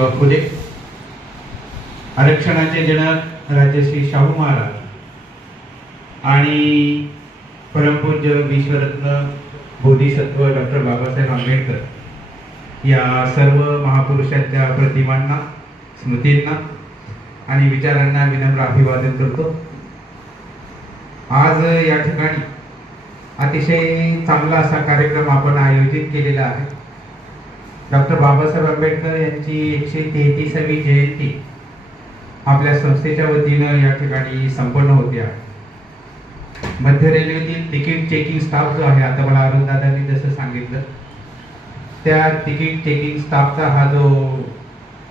ज्योतिबा फुले, आरक्षणाचे जनक राजश्री शाहू महाराज आणि परमपूज्य विश्वरत्न बोधिसत्व डॉक्टर बाबासाहेब आंबेडकर या सर्व महापुरुषांच्या प्रतिमांना, स्मृतींना आणि विचारांना विनम्र अभिवादन करतो। आज या ठिकाणी अतिशय चांगला असा कार्यक्रम आपण आयोजित केलेला आहे। डॉक्टर बाबासाहेब आंबेडकर यांची 133वी जयंती आपल्या संस्थेच्या वतीनं या ठिकाणी संपन्न होते आहे। मध्य रेल्वेतील तिकीट चेकिंग स्टाफ जो आहे, आता मला अरुण दादांनी जसं सांगितलं, त्या तिकीट चेकिंग स्टाफचा हा जो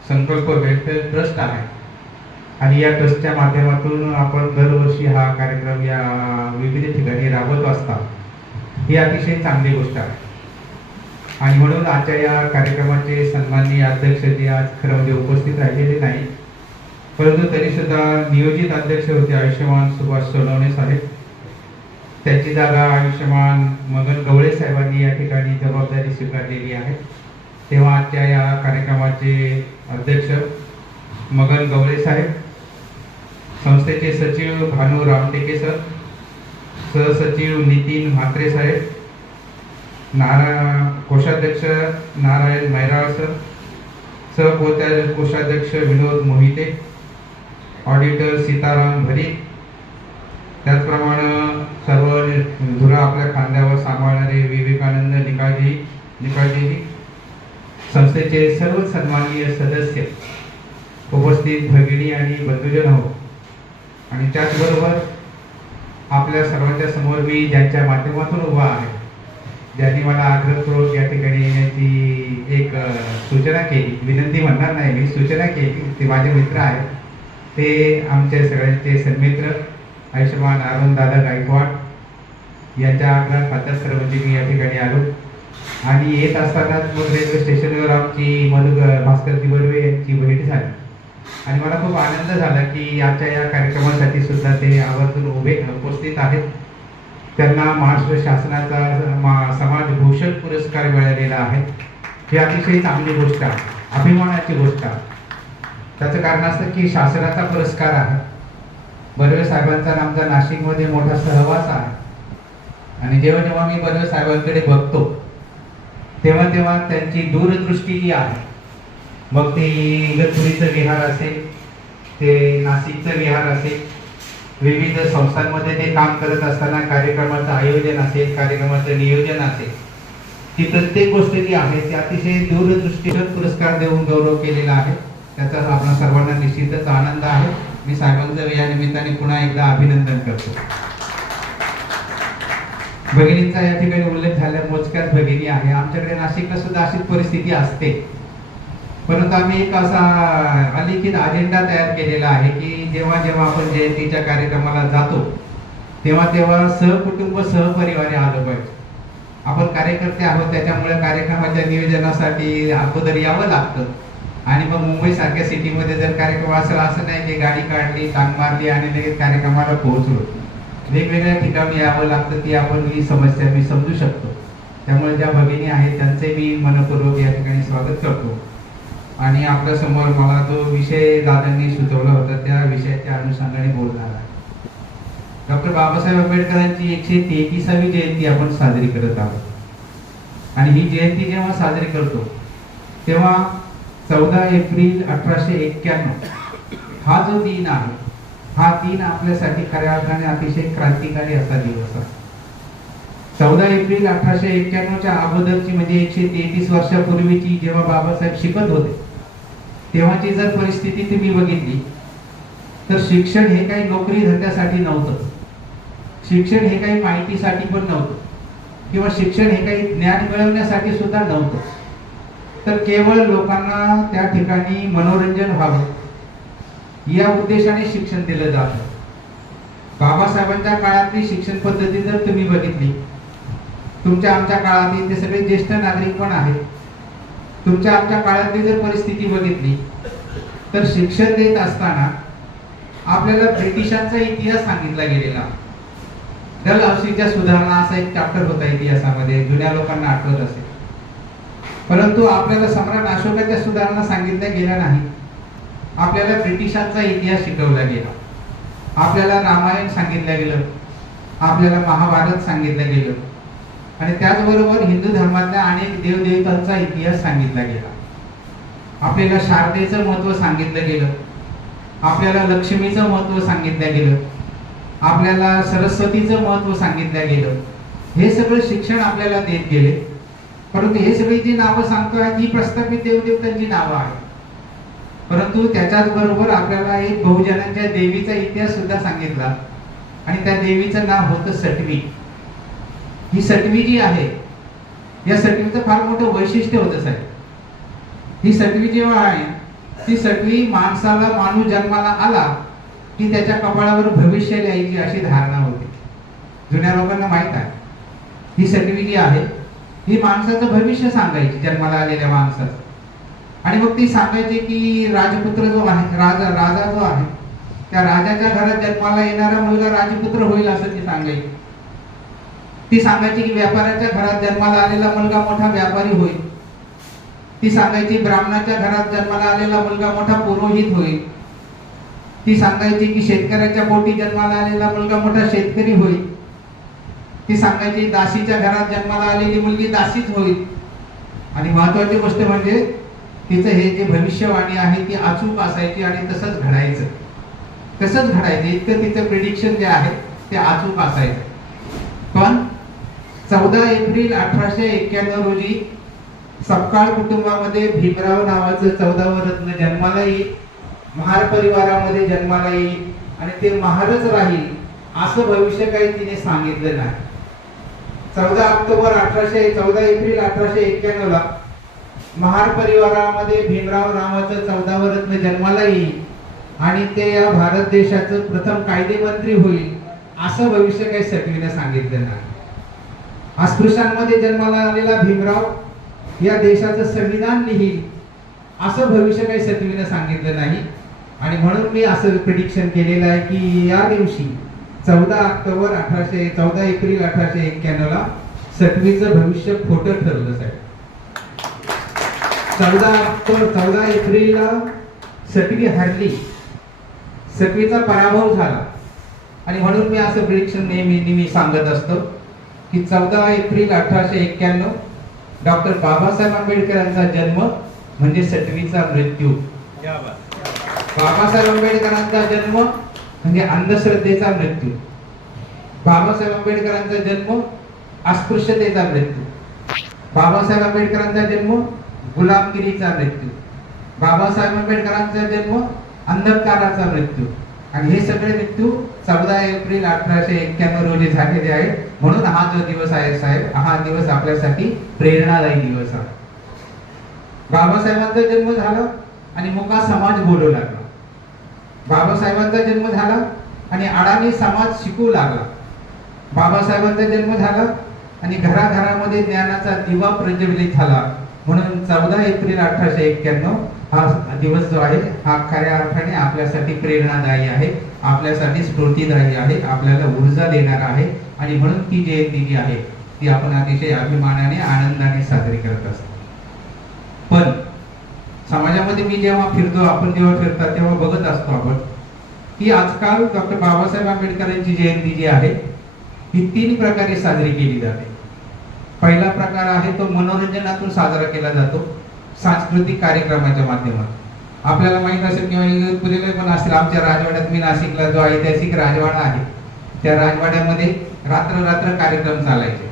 संकल्प वेलफेअर ट्रस्ट आहे आणि या ट्रस्टच्या माध्यमातून आपण दरवर्षी हा कार्यक्रम या विविध ठिकाणी राबवत असतात, ही अतिशय चांगली गोष्ट आहे। आणि म्हणून आजच्या या कार्यक्रमाचे सन्माननीय अध्यक्ष जे आज खरं म्हणजे उपस्थित राहिलेले नाही, परंतु तरी सुद्धा नियोजित अध्यक्ष होते आयुष्यमान सुभाष सोनवणे साहेब, त्याची जागा आयुष्यमान मगन गवळे साहेबांनी या ठिकाणी जबाबदारी स्वीकारलेली आहे। तेव्हा आजच्या या कार्यक्रमाचे अध्यक्ष मगन गवळे साहेब, संस्थेचे सचिव भानू रामटेके सर, सहसचिव नितीन म्हात्रे साहेब, कोषाध्यक्ष नारायण मैराळ सर, कोषाध्यक्ष विनोद मोहिते, ऑडिटर सीताराम भरी, त्याचप्रमाणे सर्व धुरा आपल्या खांद्यावर सांभाळणारे विवेकानंद निकाळजी, संस्थेचे सर्व सन्माननीय सदस्य, उपस्थित भगिनी आणि बंधुजन हो, आणि त्याचबरोबर आपल्या सर्वांच्या समोर मी ज्यांच्या माध्यमातून उभा आहे, ज्यांनी मला आग्रहपूर्वक या ठिकाणी येण्याची एक सूचना केली, विनंती म्हणणार नाही मी, सूचना केली, ते माझे मित्र आहेत, ते आमचे सगळ्यांचे सन्मित्र आयुष्यमान अरुण दादा गायकवाड यांच्या आग्रहाखातर सर्वजी मी या ठिकाणी आलो। आणि येत असतानाच मग रेल्वे स्टेशनवर आमची भास्करजी बर्वे यांची भेट झाली आणि मला खूप आनंद झाला की आजच्या या कार्यक्रमासाठी सुद्धा ते आवर्जून उपस्थित आहेत। त्यांना महाराष्ट्र शासनाचा समाजभूषण पुरस्कार मिळालेला आहे, ही अतिशय चांगली गोष्ट आहे, अभिमानाची गोष्ट आहे। त्याचं कारण असतं की शासनाचा पुरस्कार आहे, बर्वे साहेबांचा आमचा नाशिकमध्ये मोठा सहवास आहे आणि जेव्हा जेव्हा मी बर्वे साहेबांकडे बघतो तेव्हा त्यांची दूरदृष्टी ही आहे, मग ते इगतपुरीचं विहार असेल, ते नाशिकचं विहार असेल, विविध संस्थांमध्ये ते काम करत असताना कार्यक्रमाचं आयोजन असेल, कार्यक्रमाचं नियोजन असेल, ती प्रत्येक गोष्ट जी आहे ती अतिशय दूरदृष्टीने पुरस्कार देऊन गौरव केलेला आहे, त्याचा आपल्या सर्वांना निश्चितच आनंद आहे। मी साहेबांचं या निमित्ताने पुन्हा एकदा अभिनंदन करतो। भगिनींचा या ठिकाणी उल्लेख झाला, मोजक्याच भगिनी आहे, आमच्याकडे नाशिकला सुद्धा अशीच परिस्थिती असते, परंतु आम्ही एक असा अलिखित अजेंडा तयार केलेला आहे की जेव्हा जेव्हा आपण जयंतीच्या कार्यक्रमाला जातो तेव्हा सहकुटुंब सहपरिवारी आलं पाहिजे। आपण कार्यकर्ते आहोत, त्याच्यामुळे कार्यक्रमाच्या नियोजनासाठी अगोदर यावं लागतं आणि मग मुंबई सारख्या सिटीमध्ये जर कार्यक्रम असेल, असं नाही की गाडी काढली, टांग मारली आणि लगेच कार्यक्रमाला पोहोचलो, वेगवेगळ्या ठिकाणी यावं लागतं, ती आपण ही समस्या मी समजू शकतो। त्यामुळे ज्या भगिनी आहेत त्यांचे मी मनपूर्वक या ठिकाणी स्वागत करतो आणि आपल्या समोर मला जो विषय दादांनी सुचवला होता त्या विषयाच्या अनुषंगाने बोलणार आहे। डॉक्टर बाबासाहेब आंबेडकरांची 133वी जयंती आपण साजरी करत आहोत आणि ही जयंती जेव्हा साजरी करतो तेव्हा 14 एप्रिल 1891 हा जो दिन आहे, हा दिन आपल्यासाठी खऱ्या अर्थाने अतिशय क्रांतिकारी असा दिवस आहे। 14 एप्रिल 1891च्या अगोदरची म्हणजे 133 वर्षापूर्वीची जेव्हा बाबासाहेब शिकत होते तेव्हाची जर परिस्थिती तुम्ही बघितली तर शिक्षण हे काही नोकरी धंद्यासाठी नव्हतं, शिक्षण हे काही माहितीसाठी पण नव्हतं किंवा शिक्षण हे काही ज्ञान मिळवण्यासाठी सुद्धा नव्हतं, तर केवळ लोकांना त्या ठिकाणी मनोरंजन व्हावं या उद्देशाने शिक्षण दिलं जातं। बाबासाहेबांच्या काळातली शिक्षण पद्धती जर तुम्ही बघितली, तुमच्या आमच्या काळातील ते सगळे ज्येष्ठ नागरिक पण आहेत, तुमच्या आमच्या काळातली जर परिस्थिती बघितली तर शिक्षण देत असताना आपल्याला ब्रिटिशांचा इतिहास सांगितला गेलेला, डलहौसीच्या सुधारणा असा एक चॅप्टर होता इतिहासामध्ये, जुन्या लोकांना आठवत असेल, परंतु आपल्याला सम्राट अशोकाच्या सुधारणा सांगितल्या गेल्या नाही. आपल्याला ब्रिटिशांचा इतिहास शिकवला गेला, आपल्याला रामायण सांगितलं गेलं, आपल्याला महाभारत सांगितलं गेलं आणि त्याचबरोबर हिंदू धर्मातल्या अनेक देवदेवतांचा इतिहास सांगितला गेला. आपल्याला शारदेचं महत्त्व सांगितलं गेलं, आपल्याला लक्ष्मीचं महत्त्व सांगितलं गेलं, आपल्याला सरस्वतीचं महत्त्व सांगितलं गेलं. हे सगळं शिक्षण आपल्याला देत गेले. परंतु हे सगळी जी नावं सांगतोय ही प्रस्थापित देवदेवतांची नावं आहेत. परंतु त्याच्याच बरोबर आपल्याला एक बहुजनांच्या देवीचा इतिहास सुद्धा सांगितला आणि त्या देवीचं नाव होतं सटवी. ही सटवी जी आहे, या सटवीचं फार मोठं वैशिष्ट्य होतं साहेब. ही सटवी जेव्हा आहे, ती सटवी माणसाला, माणूस जन्माला आला की त्याच्या कपाळावर भविष्य लिहायची अशी धारणा होती. जुन्या लोकांना माहित आहे, ही सटवी जी आहे ही माणसाचं भविष्य सांगायची, जन्माला आलेल्या माणसाचं. आणि मग ती सांगायची की राजपुत्र जो आहे, राजा जो आहे, त्या राजाच्या घरात जन्माला येणारा मुलगा राजपुत्र होईल असं ती सांगायची. ती सांगायची की व्यापाऱ्याच्या घरात जन्माला आलेला मुलगा मोठा व्यापारी होईल. ती सांगायची ब्राह्मणाच्या घरात जन्माला आलेला मुलगा मोठा पुरोहित होईल. ती सांगायची की शेतकऱ्याच्या पोटी जन्माला आलेला मुलगा मोठा शेतकरी होईल. ती सांगायची दासीच्या घरात जन्माला आलेली मुलगी दासीच होईल. आणि महत्वाची गोष्ट म्हणजे तिचं हे जे भविष्यवाणी आहे ती अचूक असायची आणि तसंच घडायचं. तसंच घडायचं, इतकं तिचं प्रिडिक्शन जे आहे ते अचूक असायचं. पण 14 एप्रिल 1891 रोजी सपकाळ कुटुंबामध्ये भीमराव नावाचं 14वं रत्न जन्माला येईल, महार परिवारामध्ये जन्माला येईल आणि ते महारच राहील असं भविष्य काही तिने सांगितलं नाही. 14 एप्रिल 1891 ला महार परिवारामध्ये भीमराव नावाचं 14वं रत्न जन्माला येईल आणि ते या भारत देशाचं प्रथम कायदेमंत्री होईल असं भविष्य काही सटवीने सांगितलं नाही. अस्पृश्यांमध्ये जन्माला आलेला भीमराव या देशाचं संविधान लिहील असं भविष्य काही सटवीने सांगितलं नाही. आणि म्हणून मी असं प्रिडिक्शन केलेलं आहे की या दिवशी 14 एप्रिल 1891 ला सटवीचं भविष्य खोटं ठरलं साहेब. 14 एप्रिलला सटवी हरली, सटवीचा पराभव झाला. आणि म्हणून मी असं प्रिडिक्शन नेहमी सांगत असतो की 14 एप्रिल 1891 डॉक्टर बाबासाहेब आंबेडकरांचा जन्म म्हणजे सटवीचा मृत्यू. बाबासाहेब आंबेडकरांचा जन्म म्हणजे अंधश्रद्धेचा मृत्यू. बाबासाहेब आंबेडकरांचा जन्म अस्पृश्यतेचा मृत्यू. बाबासाहेब आंबेडकरांचा जन्म गुलामगिरीचा मृत्यू. बाबासाहेब आंबेडकरांचा जन्म अंधकाराचा मृत्यू. आणि हे सगळे मृत्यू 14 एप्रिल 1891 रोजी झालेले आहेत. म्हणून हा जो दिवस आहे साहेब, हा दिवस आपल्यासाठी प्रेरणादायी दिवस आहे. बाबासाहेबांचा जन्म झाला आणि मुका समाज बोलू लागला. बाबासाहेबांचा जन्म झाला आणि अडाणी समाज शिकू लागला. बाबासाहेबांचा जन्म झाला आणि घराघरामध्ये ज्ञानाचा दिवा प्रज्वलित झाला. म्हणून 14 एप्रिल 1891 हा दिवस जो आहे हा खऱ्या अर्थाने आपल्यासाठी प्रेरणादायी आहे, आपल्यासाठी स्फूर्तिदायी आहे, आपल्याला ऊर्जा देणार आहे. आणि म्हणून ती जयंती जी आहे ती आपण अतिशय अभिमानाने, आनंदाने साजरी करत असतो. पण समाजामध्ये मी जेव्हा फिरतो, आपण जेव्हा फिरतात तेव्हा बघत असतो आपण की आजकाल डॉक्टर बाबासाहेब आंबेडकरांची जयंती जी आहे ही 3 प्रकारे साजरी केली जाते. पहिला प्रकार आहे तो मनोरंजनातून साजरा केला जातो, सांस्कृतिक कार्यक्रमाच्या माध्यमातून. आपल्याला माहित असेल किंवा इगतपुरीला पण असेल, आमच्या राजवाड्यात, मी नाशिकला जो ऐतिहासिक राजवाडा आहे त्या राजवाड्यामध्ये रात्र कार्यक्रम चालायचे.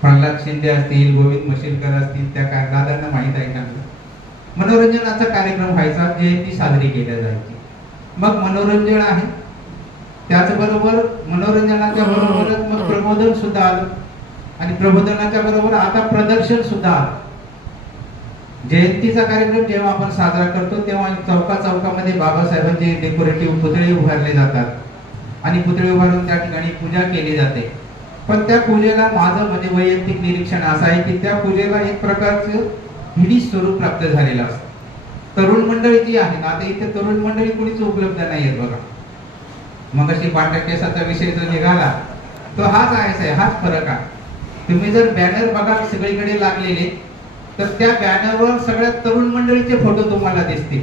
प्रल्हाद शिंदे असतील, गोविंद मशिलकर असतील, त्या दादांना माहित आहे का, मनोरंजनाचा कार्यक्रम व्हायचा, जयंती साजरी केल्या जायची. मग मनोरंजन आहे, त्याचबरोबर मनोरंजनाच्या बरोबरच मग प्रबोधन सुद्धा आलं आणि प्रबोधनाच्या बरोबर आता प्रदर्शन सुद्धा आलं. जयंतीचा कार्यक्रम जेव्हा आपण साजरा करतो तेव्हा चौकामध्ये बाबासाहेबांचे डेकोरेटिव्ह पुतळे उभारले जातात आणि पुतळे उभारून त्या ठिकाणी पूजा केली जाते. पण त्या पूजेला माझं म्हणजे वैयक्तिक निरीक्षण असं आहे की त्या पूजेला एक प्रकारचं हिडीस स्वरूप प्राप्त झालेलं असतं. तरुण मंडळी जी आहे ना, आता इथे तरुण मंडळी कुणीच उपलब्ध नाही आहेत बघा. मग अशी पांढऱ्या केसाचा विषय जो निघाला तो हाच आहे, हाच फरक आहे. तुम्ही जर बॅनर बघा सगळीकडे लागलेले तर त्या बॅनरवर सगळ्या तरुण मंडळीचे फोटो तुम्हाला दिसतील.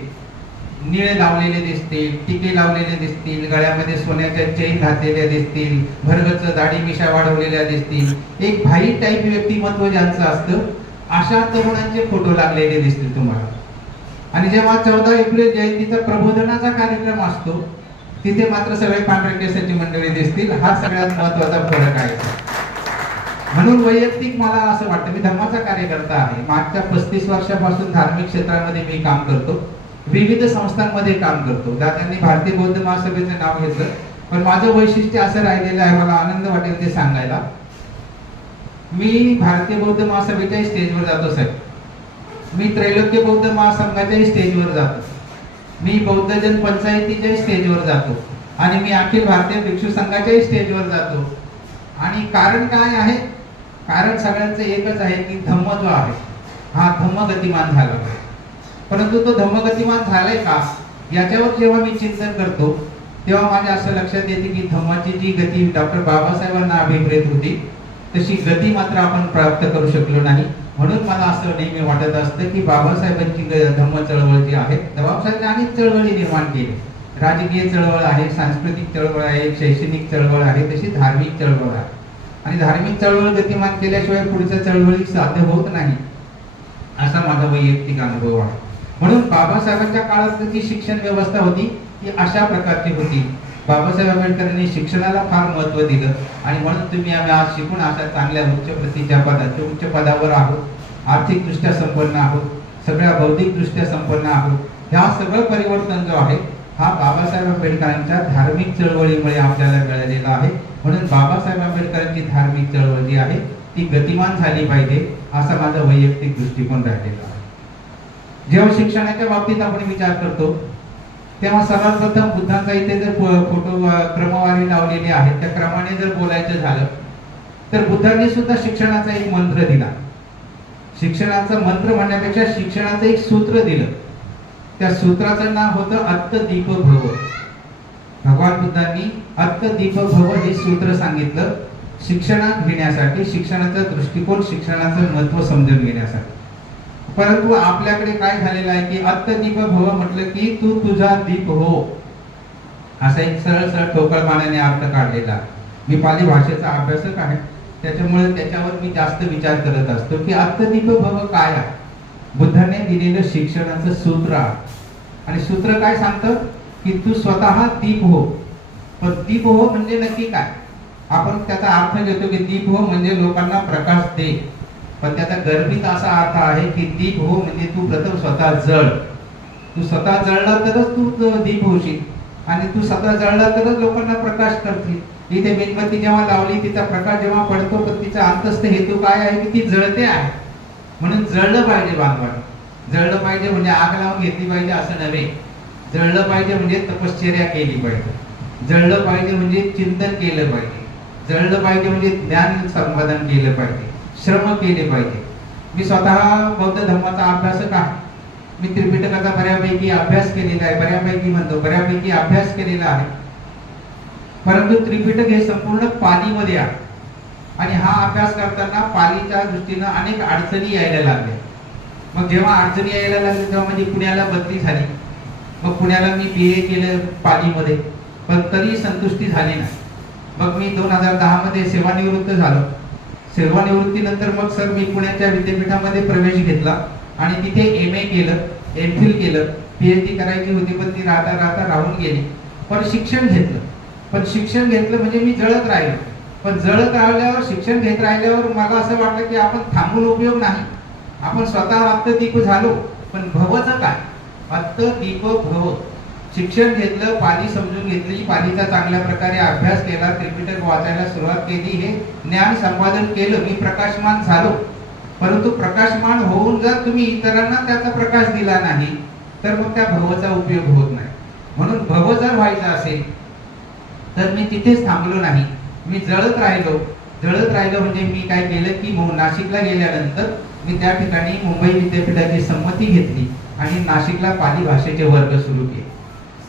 निळे लावलेले दिसतील, टिके लावलेले दिसतील, गळ्यामध्ये सोन्याच्या चेन घातलेल्या दिसतील, भरगच्च दाढी मिशा वाढवलेल्या दिसतील. एक भाई टाईप व्यक्तिमत्व ज्यांचं असतं अशा तरुणांचे फोटो लागलेले दिसतील तुम्हाला. आणि जेव्हा 14 एप्रिल जयंतीचा प्रबोधनाचा कार्यक्रम असतो तिथे मात्र सगळे पांढऱ्या केसाची मंडळी दिसतील. हा सगळ्यात महत्वाचा फरक आहे. म्हणून वैयक्तिक मला असं वाटतं, मी धर्माचा कार्यकर्ता आहे. मागच्या 35 वर्षापासून धार्मिक क्षेत्रामध्ये मी काम करतो, विविध संस्थांमध्ये काम करतो. दादांनी भारतीय बौद्ध महासभेचं नाव घेतलं, पण माझं वैशिष्ट्य असं राहिलेलं आहे, मला आनंद वाटेल ते सांगायला. मी भारतीय बौद्ध महासभेच्या स्टेजवर जातो साहेब, मी त्रैलोक्य बौद्ध महासंघाच्या स्टेजवर जातो, मी बौद्ध जन पंचायतीच्या स्टेजवर जातो, आणि मी अखिल भारतीय भिक्षू संघाच्या स्टेजवर जातो. आणि कारण काय आहे? कारण सगळ्यांचं एकच आहे की धम्म जो आहे हा धम्म गतिमान झाला पाहिजे. परंतु तो धम्म गतिमान झालाय का याच्यावर जेव्हा मी चिंतन करतो तेव्हा माझ्या असं लक्षात येते की धम्माची जी गती डॉक्टर बाबासाहेबांना अभिप्रेत होती तशी गती मात्र आपण प्राप्त करू शकलो नाही. म्हणून मला असं नेहमी वाटत असतं की बाबासाहेबांची धम्म चळवळ जी आहे, बाबासाहेबांनी अनेक चळवळी निर्माण केली. राजकीय चळवळ आहे, सांस्कृतिक चळवळ आहे, शैक्षणिक चळवळ आहे, तशी धार्मिक चळवळ आहे. आणि धार्मिक चळवळ गतिमान केल्याशिवाय पुढच्या चळवळी साध्य होत नाही, असा माझा वैयक्तिक अनुभव आहे. म्हणून बाबासाहेबांच्या काळात जी शिक्षण व्यवस्था होती ती अशा प्रकारची होती. बाबासाहेब आंबेडकरांनी शिक्षणाला फार महत्त्व दिलं आणि म्हणून तुम्ही आम्ही आज शिकून अशा चांगल्या उच्च प्रतीच्या पदात उच्च पदावर आहोत, आर्थिकदृष्ट्या संपन्न आहोत, सगळ्या बौद्धिकदृष्ट्या संपन्न आहोत. ह्या सगळं परिवर्तन जो आहे हा बाबासाहेब आंबेडकरांच्या धार्मिक चळवळीमुळे आपल्याला मिळालेला आहे. म्हणून बाबासाहेब आंबेडकरांची धार्मिक चळवळ जी आहे ती गतिमान झाली पाहिजे असा माझा वैयक्तिक दृष्टिकोन राहिलेला आहे. जेव्हा शिक्षणाच्या बाबतीत आपण विचार करतो तेव्हा सर्वप्रथम बुद्धांचा इथे जर फोटो क्रमवारी लावलेली आहे, त्या क्रमाने जर बोलायचं झालं तर बुद्धांनी सुद्धा शिक्षणाचा एक मंत्र दिला. शिक्षणाचा मंत्र म्हणण्यापेक्षा शिक्षणाचं एक सूत्र दिलं. त्या सूत्राचं नाव होतं अत्तदीप भव. भगवान बुद्धांनी अत्तदीप भव हे सूत्र सांगितलं शिक्षणात घेण्यासाठी, शिक्षणाचा दृष्टिकोन, शिक्षणाचं महत्त्व समजून घेण्यासाठी. परंतु आपल्याकडे काय झालेलं आहे की अत्तदीप भव म्हटलं की तू तुझा दीप हो, असा एक सरळ सरळ ठोकळपणाने अर्थ काढलेला. मी पाली भाषेचा अभ्यासक आहे, त्याच्यामुळे त्याच्यावर मी जास्त विचार करत असतो की अत्तदीप भव काय आहे. बुद्धाने दिलेलं शिक्षणाचं सूत्र आहे आणि सूत्र काय सांगतं की तू स्वतः दीप हो. पण दीप हो म्हणजे नक्की काय? आपण त्याचा अर्थ घेतो की दीप हो म्हणजे लोकांना प्रकाश दे, पण त्याचा गर्भित असा अर्थ आहे की दीप हो म्हणजे तू प्रथम स्वतः जळ. तू स्वतः जळला तरच तू दीप होशील आणि तू स्वतः जळला तरच लोकांना प्रकाश करतील. इथे मेणबत्ती जेव्हा लावली तिचा प्रकाश जेव्हा पडतो पण तिचा अंतस्थ हेतू काय आहे की ती जळते आहे. म्हणून जळलं पाहिजे बांधवांनी. जळलं पाहिजे म्हणजे आग लावून घेतली पाहिजे असं नव्हे. जळलं पाहिजे म्हणजे तपश्चर्या केली पाहिजे. जळलं पाहिजे म्हणजे चिंतन केलं पाहिजे. जळलं पाहिजे म्हणजे ज्ञान संपादन केलं पाहिजे, श्रम केले पाहिजे. मी स्वतः बौद्ध धर्माचा अभ्यासक आहे. मी त्रिपिटकाचा बऱ्यापैकी अभ्यास केलेला आहे, बऱ्यापैकी म्हणतो बऱ्यापैकी अभ्यास केलेला आहे. परंतु त्रिपिटक हे संपूर्ण पालीमध्ये आहे आणि हा अभ्यास करताना पालीच्या दृष्टीनं अनेक अडचणी यायला लागल्या. मग जेव्हा अडचणी यायला लागल्या तेव्हा माझी पुण्याला बदली झाली. मग पुण्याला मी BA केलं पालीमध्ये, पण तरी संतुष्टी झाली नाही. मग मी 2010 मध्ये सेवानिवृत्त झालो. सेवानिवृत्तीनंतर मग सर मी पुण्याच्या विद्यापीठामध्ये प्रवेश घेतला आणि तिथे MA केलं, MPhil केलं. PhD करायची होती पण ती राहता राहता राहून गेली. पण शिक्षण घेतलं म्हणजे मी जळत राहिलो. पण जळत राहिल्यावर, शिक्षण घेत राहिल्यावर मला असं वाटलं की आपण थांबून उपयोग नाही. आपण स्वतः अत्तदीप झालो, पण भवचं काय? अत्तदीप भव. शिक्षण घेतलं, पाली समजून घेतली, पालीचा चांगल्या प्रकारे अभ्यास केला, त्रिपिटक वाचायला सुरुवात केली, हे ज्ञान संपादन केलं, मी प्रकाशमान झालो. परंतु प्रकाशमान होऊन जर तुम्ही इतरांना त्याचा प्रकाश दिला नाही तर मग त्या भवचा उपयोग होत नाही. म्हणून भव जर व्हायचा असेल तर मी तिथेच थांबलो नाही, मी जळत राहिलो म्हणजे मी काय केलं की नाशिकला गेल्यानंतर मी त्या ठिकाणी मुंबई विद्यापीठाची संमती घेतली आणि नाशिकला पाली भाषेचे वर्ग सुरू केले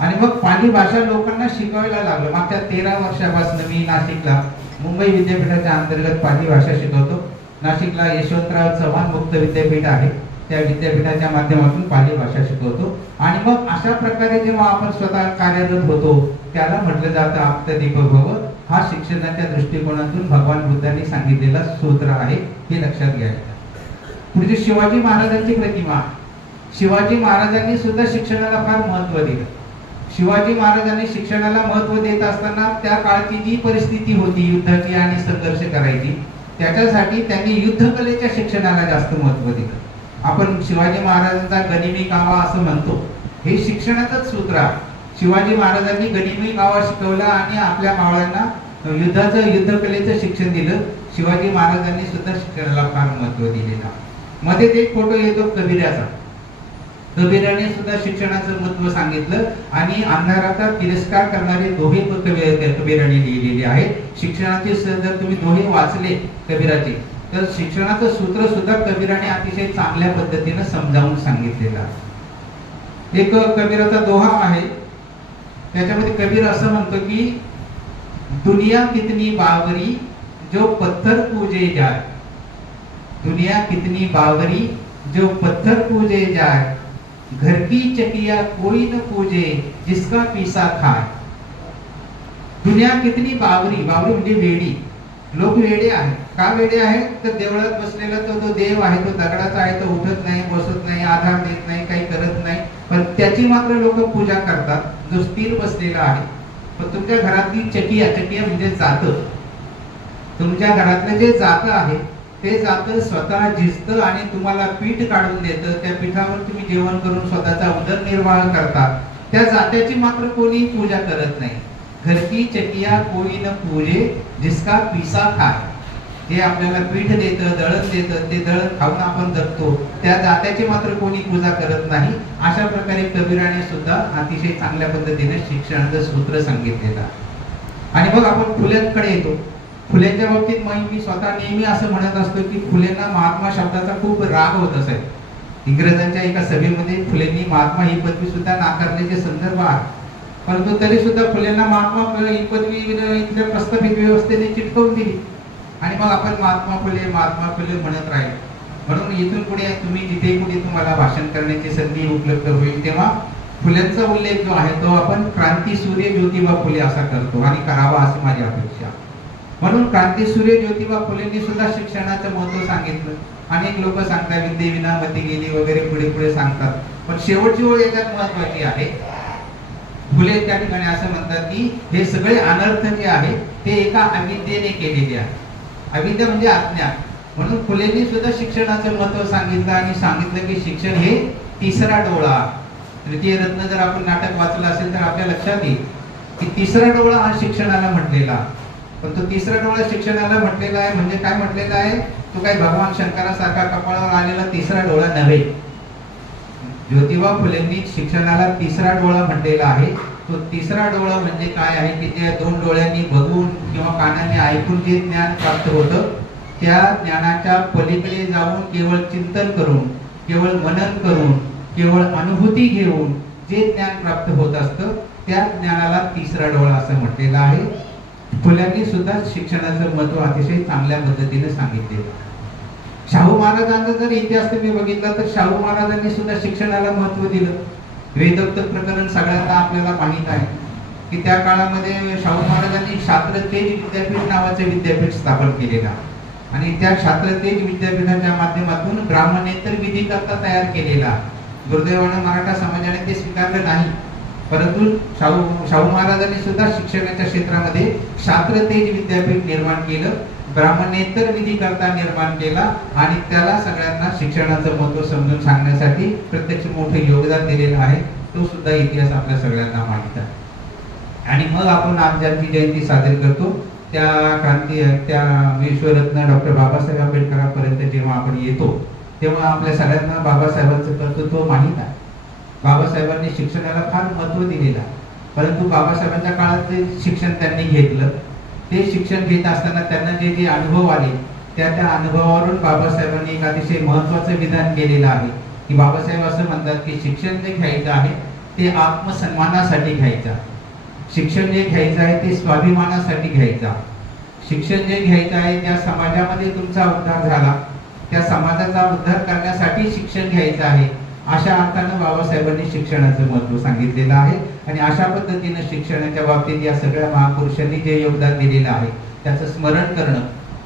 आणि मग पाली भाषा लोकांना शिकवायला लागलो. मागच्या 13 वर्षापासून मी नाशिकला मुंबई विद्यापीठाच्या अंतर्गत पाली भाषा शिकवतो नाशिकला यशवंतराव चव्हाण मुक्त विद्यापीठ आहे, त्या विद्यापीठाच्या माध्यमातून पाली भाषा शिकवतो. आणि मग अशा प्रकारे जेव्हा आपण स्वतः कार्यरत होतो त्याला म्हटलं जातं आप्तदीपक भव. हा शिक्षणाच्या दृष्टिकोनातून भगवान बुद्धांनी सांगितलेला सूत्र आहे, हे लक्षात घ्यायचं. म्हणजे शिवाजी महाराजांची प्रतिमा, शिवाजी महाराजांनी सुद्धा शिक्षणाला फार महत्व दिलं. शिवाजी महाराजांनी शिक्षणाला महत्व देत असताना त्या काळची जी परिस्थिती होती युद्धाची आणि संघर्ष करायची, त्याच्यासाठी त्यांनी युद्धकलेच्या शिक्षणाला जास्त महत्व दिलं. आपण शिवाजी महाराजांचा गनिमी कावा असं म्हणतो, हे शिक्षणाचंच सूत्र आहे. शिवाजी महाराजांनी गनिमी कावा शिकवला आणि आपल्या मावळ्यांना युद्धकलेचं शिक्षण दिलं. शिवाजी महाराजांनी सुद्धा शिक्षणाला फार महत्व दिलेलं. मध्ये एक फोटो येतो कबीराचा. कबीराने सुद्धा शिक्षणाचं महत्व सांगितलं आणि अंधाराचा तिरस्कार करणारे दोहे कबीराने लिहिलेले आहेत. शिक्षणाचे जर तुम्ही दोहे वाचले कबीराचे, तर शिक्षणाचं सूत्र सुद्धा कबीराने अतिशय चांगल्या पद्धतीने समजावून सांगितलेलं आहे. एक कबीराचा दोहा आहे, त्याच्यामध्ये कबीर असं म्हणतो की दुनिया कितनी बावरी जो पत्थर पूजे जाए, दुनिया कितनी बावरी जो पत्थर पूजे जाए, घर की चकिया कोई न पूजे जिसका पीसा खाए. दुनिया कितनी बावरी, बावरी म्हणजे वेडी. लोक वेडे आहेत. का वेडे आहेत? तर देवळात बसलेला तो देव आहे, तो दगडाचा आहे, तो उठत नाही, बसत नाही, आधार देत नाही, काही करत नाही, पण त्याची मात्र लोक पूजा करतात, जो स्थिर बसलेला आहे. पण तुमच्या घरातली चकिया, चकिया म्हणजे जातं, तुमच्या घरातलं जे जातं आहे ते जातं स्वतः झिजतं आणि तुम्हाला पीठ काढून देतं. त्या पीठावर तुम्ही जेवण करून स्वतःचा उदरनिर्वाह करता. त्या जात्याची मात्र कोणी पूजा करत नाही. घर की चकिया कोई न पूजे जिसका पीसा खाए. जे आपल्याला पीठ देतं, दळण देतं, ते दळण खाऊन आपण जगतो, त्या जात्याची मात्र कोणी पूजा करत नाही. अशा प्रकारे कबीराने सुद्धा अतिशय चांगल्या पद्धतीने शिक्षणाचं सूत्र सांगितलेलं आहे. आणि मग आपण फुल्यांकडे येतो. फुलेंच्या बाबतीत मी स्वतः नेहमी असं म्हणत असतो की फुलेंना महात्मा शब्दाचा खूप राग होत असे. इंग्रजांच्या एका सभेमध्ये फुलेंनी महात्मा ही पदवी सुद्धा नाकारल्याचे संदर्भ आहे. परंतु तरी सुद्धा फुलेंना महात्मा ही पदवी इथल्या प्रस्थापित व्यवस्थेने चिटकवून दिली आणि मग आपण महात्मा फुले म्हणत राहील. म्हणून इथून पुढे तुम्ही जिथे कुठे तुम्हाला भाषण करण्याची संधी उपलब्ध होईल तेव्हा फुलेंचा उल्लेख जो आहे तो आपण क्रांतीसूर्य ज्योतिबा फुले असा करतो आणि करावा अशी माझी अपेक्षा. म्हणून क्रांतीसूर्य ज्योतिबा फुलेंनी सुद्धा शिक्षणाचं महत्व सांगितलं. अनेक लोक सांगतात विद्ये विना मती गेली वगैरे पुढे पुढे सांगतात, पण शेवटची ओळ याच्यात महत्वाची आहे. फुले त्या ठिकाणी असं म्हणतात की हे सगळे अनर्थ जे आहे ते एका अविद्येने केलेले आहे. अविद्या म्हणजे अज्ञान. म्हणून फुलेंनी सुद्धा शिक्षणाचं महत्व सांगितलं आणि सांगितलं की शिक्षण हे तिसरा डोळा. तृतीय रत्न जर आपण नाटक वाचलं असेल तर आपल्या लक्षात येईल की तिसरा डोळा हा शिक्षणाला म्हटलेला. पण तो तिसरा डोळा शिक्षणाला म्हटलेला आहे म्हणजे काय म्हटलेला आहे? तो काय भगवान शंकरासारखा कपाळावर आलेला तिसरा डोळा नव्हे. ज्योतिबा फुलेंनी शिक्षणाला तिसरा डोळा म्हटलेला आहे. तो तिसरा डोळा म्हणजे काय आहे की जे दोन डोळ्यांनी बघून किंवा कानाने ऐकून जे ज्ञान प्राप्त होतं त्या ज्ञानाच्या पलीकडे जाऊन केवळ चिंतन करून, केवळ मनन करून, केवळ अनुभूती घेऊन जे ज्ञान प्राप्त होत असतं त्या ज्ञानाला तिसरा डोळा असं म्हटलेलं आहे. फुल्यांनी सुद्धा शिक्षणाचं महत्व अतिशय चांगल्या पद्धतीने सांगितलेलं. शाहू महाराजांचा जर इतिहास तुम्ही बघितला तर शाहू महाराजांनी सुद्धा शिक्षणाला महत्व दिलं. वेदोक्त प्रकरण सगळ्यांना आपल्याला माहित आहे की त्या काळामध्ये शाहू महाराजांनी क्षात्रतेज विद्यापीठ नावाचे विद्यापीठ स्थापन केलेला आणि त्या क्षात्रतेज विद्यापीठाच्या माध्यमातून ब्राह्मणेतर विधी करता तयार केलेला. दुर्दैवाने मराठा समाजाने ते स्वीकारलं नाही, परंतु शाहू महाराजांनी सुद्धा शिक्षणाच्या क्षेत्रामध्ये क्षात्रतेज विद्यापीठ निर्माण केलं, ब्राह्मणेतर विधी करता निर्माण केला आणि त्याला सगळ्यांना शिक्षणाचं महत्व समजून सांगण्यासाठी प्रत्यक्ष मोठे योगदान दिलेलं आहे. तो सुद्धा इतिहास आपल्या सगळ्यांना माहित आहे. आणि मग आपण आज ज्यांची जयंती साजरी करतो त्या विश्वरत्न डॉक्टर बाबासाहेब आंबेडकरांपर्यंत जेव्हा आपण येतो तेव्हा आपल्या सगळ्यांना बाबासाहेबांचं कर्तृत्व माहित आहे. बाबासाहेबांनी शिक्षणाला फार महत्व दिलेलं, परंतु बाबासाहेबांच्या काळात जे शिक्षण त्यांनी घेतलं ते शिक्षण घेत असताना त्यांना जे जे अनुभव आले त्या अनुभवावरून बाबासाहेबांनी एक अतिशय महत्वाचं विधान केलेलं आहे की बाबासाहेब असं म्हणतात की शिक्षण जे घ्यायचं आहे ते आत्मसन्मानासाठी घ्यायचं. शिक्षण जे घ्यायचं आहे ते स्वाभिमानासाठी घ्यायचं. शिक्षण जे घ्यायचं आहे, ज्या समाजामध्ये तुमचा उद्धार झाला त्या समाजाचा उद्धार करण्यासाठी शिक्षण घ्यायचं आहे, अशा अर्थानं बाबासाहेबांनी शिक्षणाचं महत्त्व सांगितलेलं आहे. आणि अशा पद्धतीनं शिक्षणाच्या बाबतीत या सगळ्या महापुरुषांनी जे योगदान दिलेलं आहे त्याचं स्मरण करणं,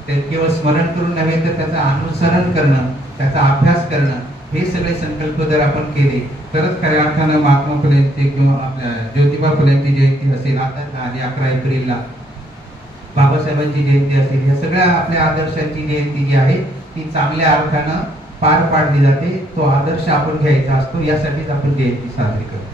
ते केवळ स्मरण करून नव्हे तर त्याचं अनुसरण करणं, त्याचा अभ्यास करणं, हे सगळे संकल्प जर आपण केले तरच खऱ्या अर्थानं महात्मा फुलेंची किंवा आपल्या ज्योतिबा फुलेंची जयंती असेल, आता आधी 11 एप्रिलला बाबासाहेबांची जयंती असेल, या सगळ्या आपल्या आदर्शांची जयंती जी आहे ती चांगल्या अर्थानं पार पाडली जाते. तो आदर्श आपण घ्यायचा असतो, यासाठीच आपण जयंती साजरी करतो.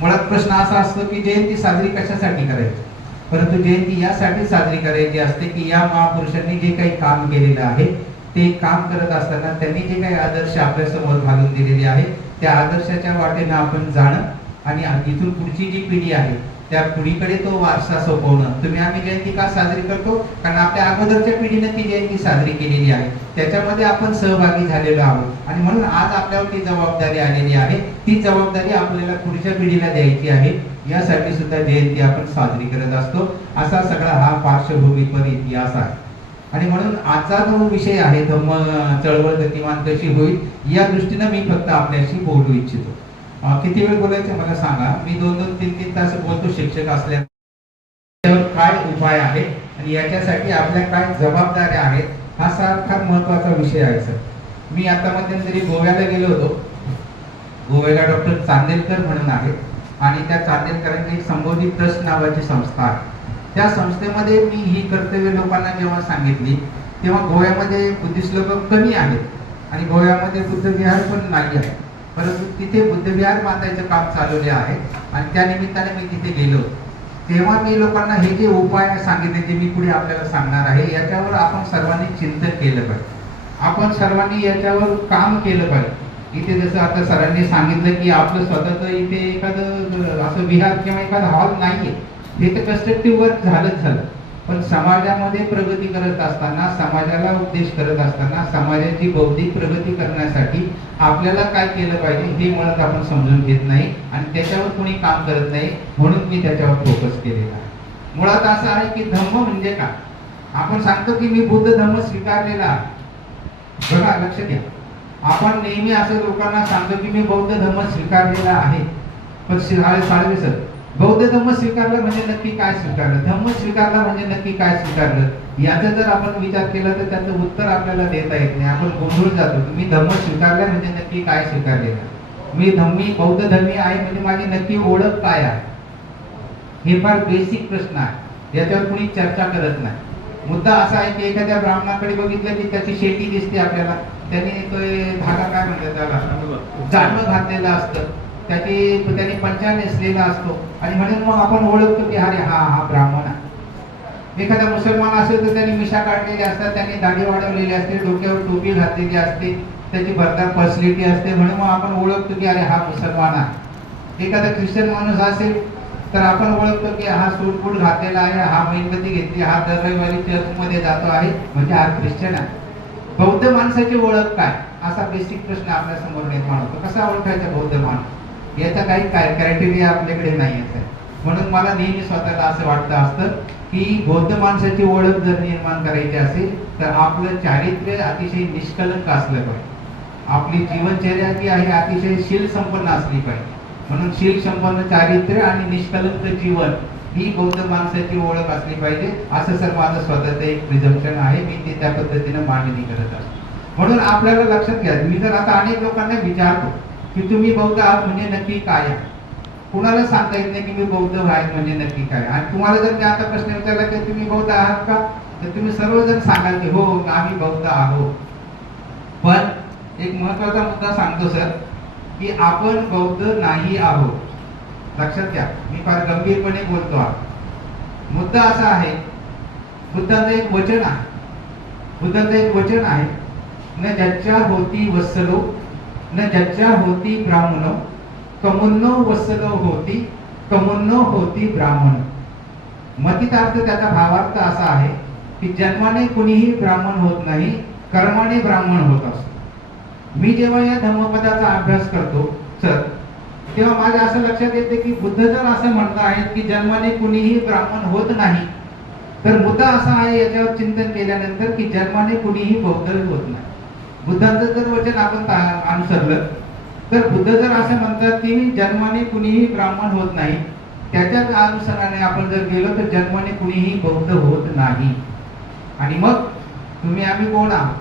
मुळात प्रश्न असा असतो की जयंती साजरी कशासाठी करायची, परंतु जयंती यासाठी साजरी करायची असते की या महापुरुषांनी जे काही काम केलेलं आहे ते काम करत असताना त्यांनी जे काही आदर्श आपल्या समोर घालून दिलेले आहे त्या आदर्शाच्या वाटेनं आपण जाणं आणि इथून पुढची जी पिढी आहे त्या पिढीकडे तो वारसा सोपवणं. तुम्ही आम्ही जयंती का साजरी करतो, कारण आपल्या अगोदरच्या पिढीने ती जयंती साजरी केलेली आहे, त्याच्यामध्ये आपण सहभागी झालेलो आहोत आणि म्हणून आज आपल्यावर ती जबाबदारी आलेली आहे. ती जबाबदारी आपल्याला पुढच्या पिढीला द्यायची आहे, यासाठी सुद्धा जयंती आपण साजरी करत असतो. असा सगळा हा पार्श्वभूमीपर इतिहास आहे. आणि म्हणून आजचा जो विषय आहे धम्म चळवळ गतिमान कशी होईल, या दृष्टीने मी फक्त आपल्याशी बोलू इच्छितो. किती वेळ बोलायचं मला सांगा, मी 2-2, 3-3 तास बोलतो शिक्षक असल्या. त्यावर काय उपाय आहे आणि याच्यासाठी आपल्या काय जबाबदाऱ्या आहेत, हा फार महत्वाचा विषय आहे सर. मी आता मध्यंतरी गोव्याला गेलो होतो. गोव्याला डॉक्टर चांदेलकर म्हणून आहेत आणि त्या चांदेलकरांची एक संबोधी ट्रस्ट नावाची संस्था आहे. त्या संस्थेमध्ये मी ही कर्तव्य लोकांना जेव्हा सांगितली तेव्हा गोव्यामध्ये बुद्धिस्ट लोक कमी आहेत आणि गोव्यामध्ये बुद्ध विहार पण नाही आहे, परंतु तिथे बुद्ध विहार बांधायचं काम चालवले आहे आणि त्या निमित्ताने मी तिथे गेलो. तेव्हा मी लोकांना हे जे उपाय सांगितले ते मी पुढे आपल्याला सांगणार आहे, याच्यावर आपण सर्वांनी चिंतन केलं पाहिजे, आपण सर्वांनी याच्यावर काम केलं पाहिजे. इथे जसं आता सरांनी सांगितलं की आपलं स्वतःच इथे एखादं असं विहार किंवा एखादा हॉल नाहीये, हे तर कन्स्ट्रक्टिव्ह वर्क झालंच झालं, पण समाजामध्ये प्रगती करत असताना, समाजाला उपदेश करत असताना, समाजाची बौद्धिक प्रगती करण्यासाठी आपल्याला काय केलं पाहिजे हे मुळात आपण समजून घेत नाही आणि त्याच्यावर कोणी काम करत नाही, म्हणून मी त्याच्यावर फोकस केलेला आहे. मुळात असं आहे की धम्म म्हणजे काय, आपण सांगतो की मी बुद्ध धम्म स्वीकारलेला आहे. बघा, लक्ष द्या, आपण नेहमी असं लोकांना सांगतो की मी बौद्ध धम्म स्वीकारलेला आहे, पण साळवे सर, बौद्ध धम्म स्वीकारलं म्हणजे नक्की काय स्वीकारलं, धम्म स्वीकारला म्हणजे नक्की काय स्वीकारलं, याचा जर आपण विचार केला तर त्याचं उत्तर आपल्याला देता येत नाही. आपण गोंधळून जातो. मी धम्म स्वीकारला म्हणजे नक्की काय स्वीकारलेलं, मी धम्मी बौद्ध धर्मी आहे म्हणजे माझी नक्की ओळख काय आहे, हे फार बेसिक प्रश्न आहे, याच्यावर कुणी चर्चा करत नाही. मुद्दा असा आहे की एखाद्या ब्राह्मणाकडे बघितलं की त्याची शेती दिसते आपल्याला, त्याने तो धागा काय म्हणतात त्याला जानवं घातलेलं असतं, त्याने पंचा नेसलेला असतो आणि म्हणून मग आपण ओळखतो की अरे हा ब्राह्मण आहे. एखादा मुसलमान असेल तर त्याने मिशा काढलेली असतात, त्याने दाढी वाढवलेली असते, डोक्यावर टोपी घातलेली असते, त्याची भरदार पर्सनॅलिटी असते, म्हणून मग आपण ओळखतो की अरे हा मुसलमान आहे. एखादा ख्रिश्चन माणूस असेल तर आपण ओळखतो की हा सूटबूट घातलेला आहे, हा मेणबत्ती घेतली, हा दर रविवारी चर्चमध्ये जातो आहे म्हणजे हा ख्रिश्चन आहे. बौद्ध माणसाची ओळख काय, असा बेसिक प्रश्न आपल्या समोर निर्माण होतो. कसा ओळखायचा बौद्ध माणूस, याचा काही क्रायटेरिया आपल्याकडे नाही आहे. म्हणून मला नेहमी स्वतःला असं वाटतं असतं की बौद्ध माणसाची ओळख जर निर्माण करायची असेल तर आपलं चारित्र्य अतिशय निष्कलंक असलं पाहिजे, आपली जीवनचर्या जी आहे अतिशय शील संपन्न असली पाहिजे. म्हणून शील संपन्न चारित्र्य आणि निष्कलंक जीवन ही बौद्ध माणसाची ओळख असली पाहिजे, असं सर माझं स्वतःचं एक प्रिझम्पशन आहे, मी ते त्या पद्धतीनं मांडणी करत असतो. म्हणून आपल्याला लक्षात घ्या, मी जर आता अनेक लोकांना विचारतो की तुम्ही बौद्ध आहात म्हणजे नक्की काय आहे, कुणाला सांगता येत नाही की मी बौद्ध आहे म्हणजे नक्की काय. आणि तुम्हाला जर मी आता प्रश्न विचारला की तुम्ही बौद्ध आहात का, तर तुम्ही सर्वजण सांगाल की हो आम्ही बौद्ध आहोत. पण एक महत्वाचा मुद्दा सांगतो सर की आपण बौद्ध नाही आहोत. लक्षात घ्या, मी फार गंभीरपणे बोलतो आहे. मुद्दा असा आहे, बुद्धाचं एक वचन आहे, न ज्याच्या होती वत्सलो न ज्याच्या होती ब्राह्मणो कमुन्नो वत्सलो होती कमुन्नो होती ब्राह्मण. मतितार्थ त्याचा भावार्थ असा आहे की जन्माने कुणीही ब्राह्मण होत नाही, कर्माने ब्राह्मण होत असतो. मी जेव्हा या धम्मपदाचा अभ्यास करतो सर, तेव्हा माझ्या असं लक्षात येते की बुद्ध जर असं म्हणत आहेत की जन्माने कुणीही ब्राह्मण होत नाही, तर मुद्दा असा आहे याच्यावर चिंतन केल्यानंतर की जन्माने कुणीही बौद्ध होत नाही. बुद्धांचं जर वचन आपण अनुसरलं तर बुद्ध जर असं म्हणतात की जन्माने कुणीही ब्राह्मण होत नाही, त्याच्याच अनुसाराने आपण जर गेलो तर जन्माने कुणीही बौद्ध होत नाही. आणि मग तुम्ही आम्ही कोण आहात?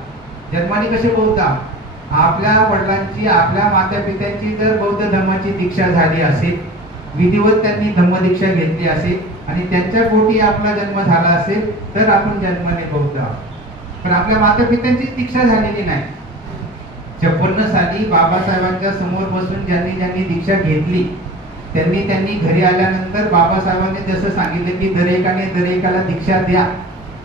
जन्माने कसे बौद्ध आहात? आपल्या वडिलांची आपल्या माता पित्यांची जर बौद्ध धर्माची दीक्षा झाली असेल, विधिवत त्यांनी धम्मदीक्षा घेतली असेल आणि त्यांच्या पोटी आपला जन्म झाला असेल तर आपण जन्माने बौद्ध आहोत. पण आपल्या माता पित्यांची दीक्षा झालेली नाही. 56 साली बाबासाहेबांच्या समोर बसून ज्यांनी ज्यांनी दीक्षा घेतली त्यांनी घरी आल्यानंतर बाबासाहेबांनी जसं सांगितलं की दरेकाला दीक्षा द्या,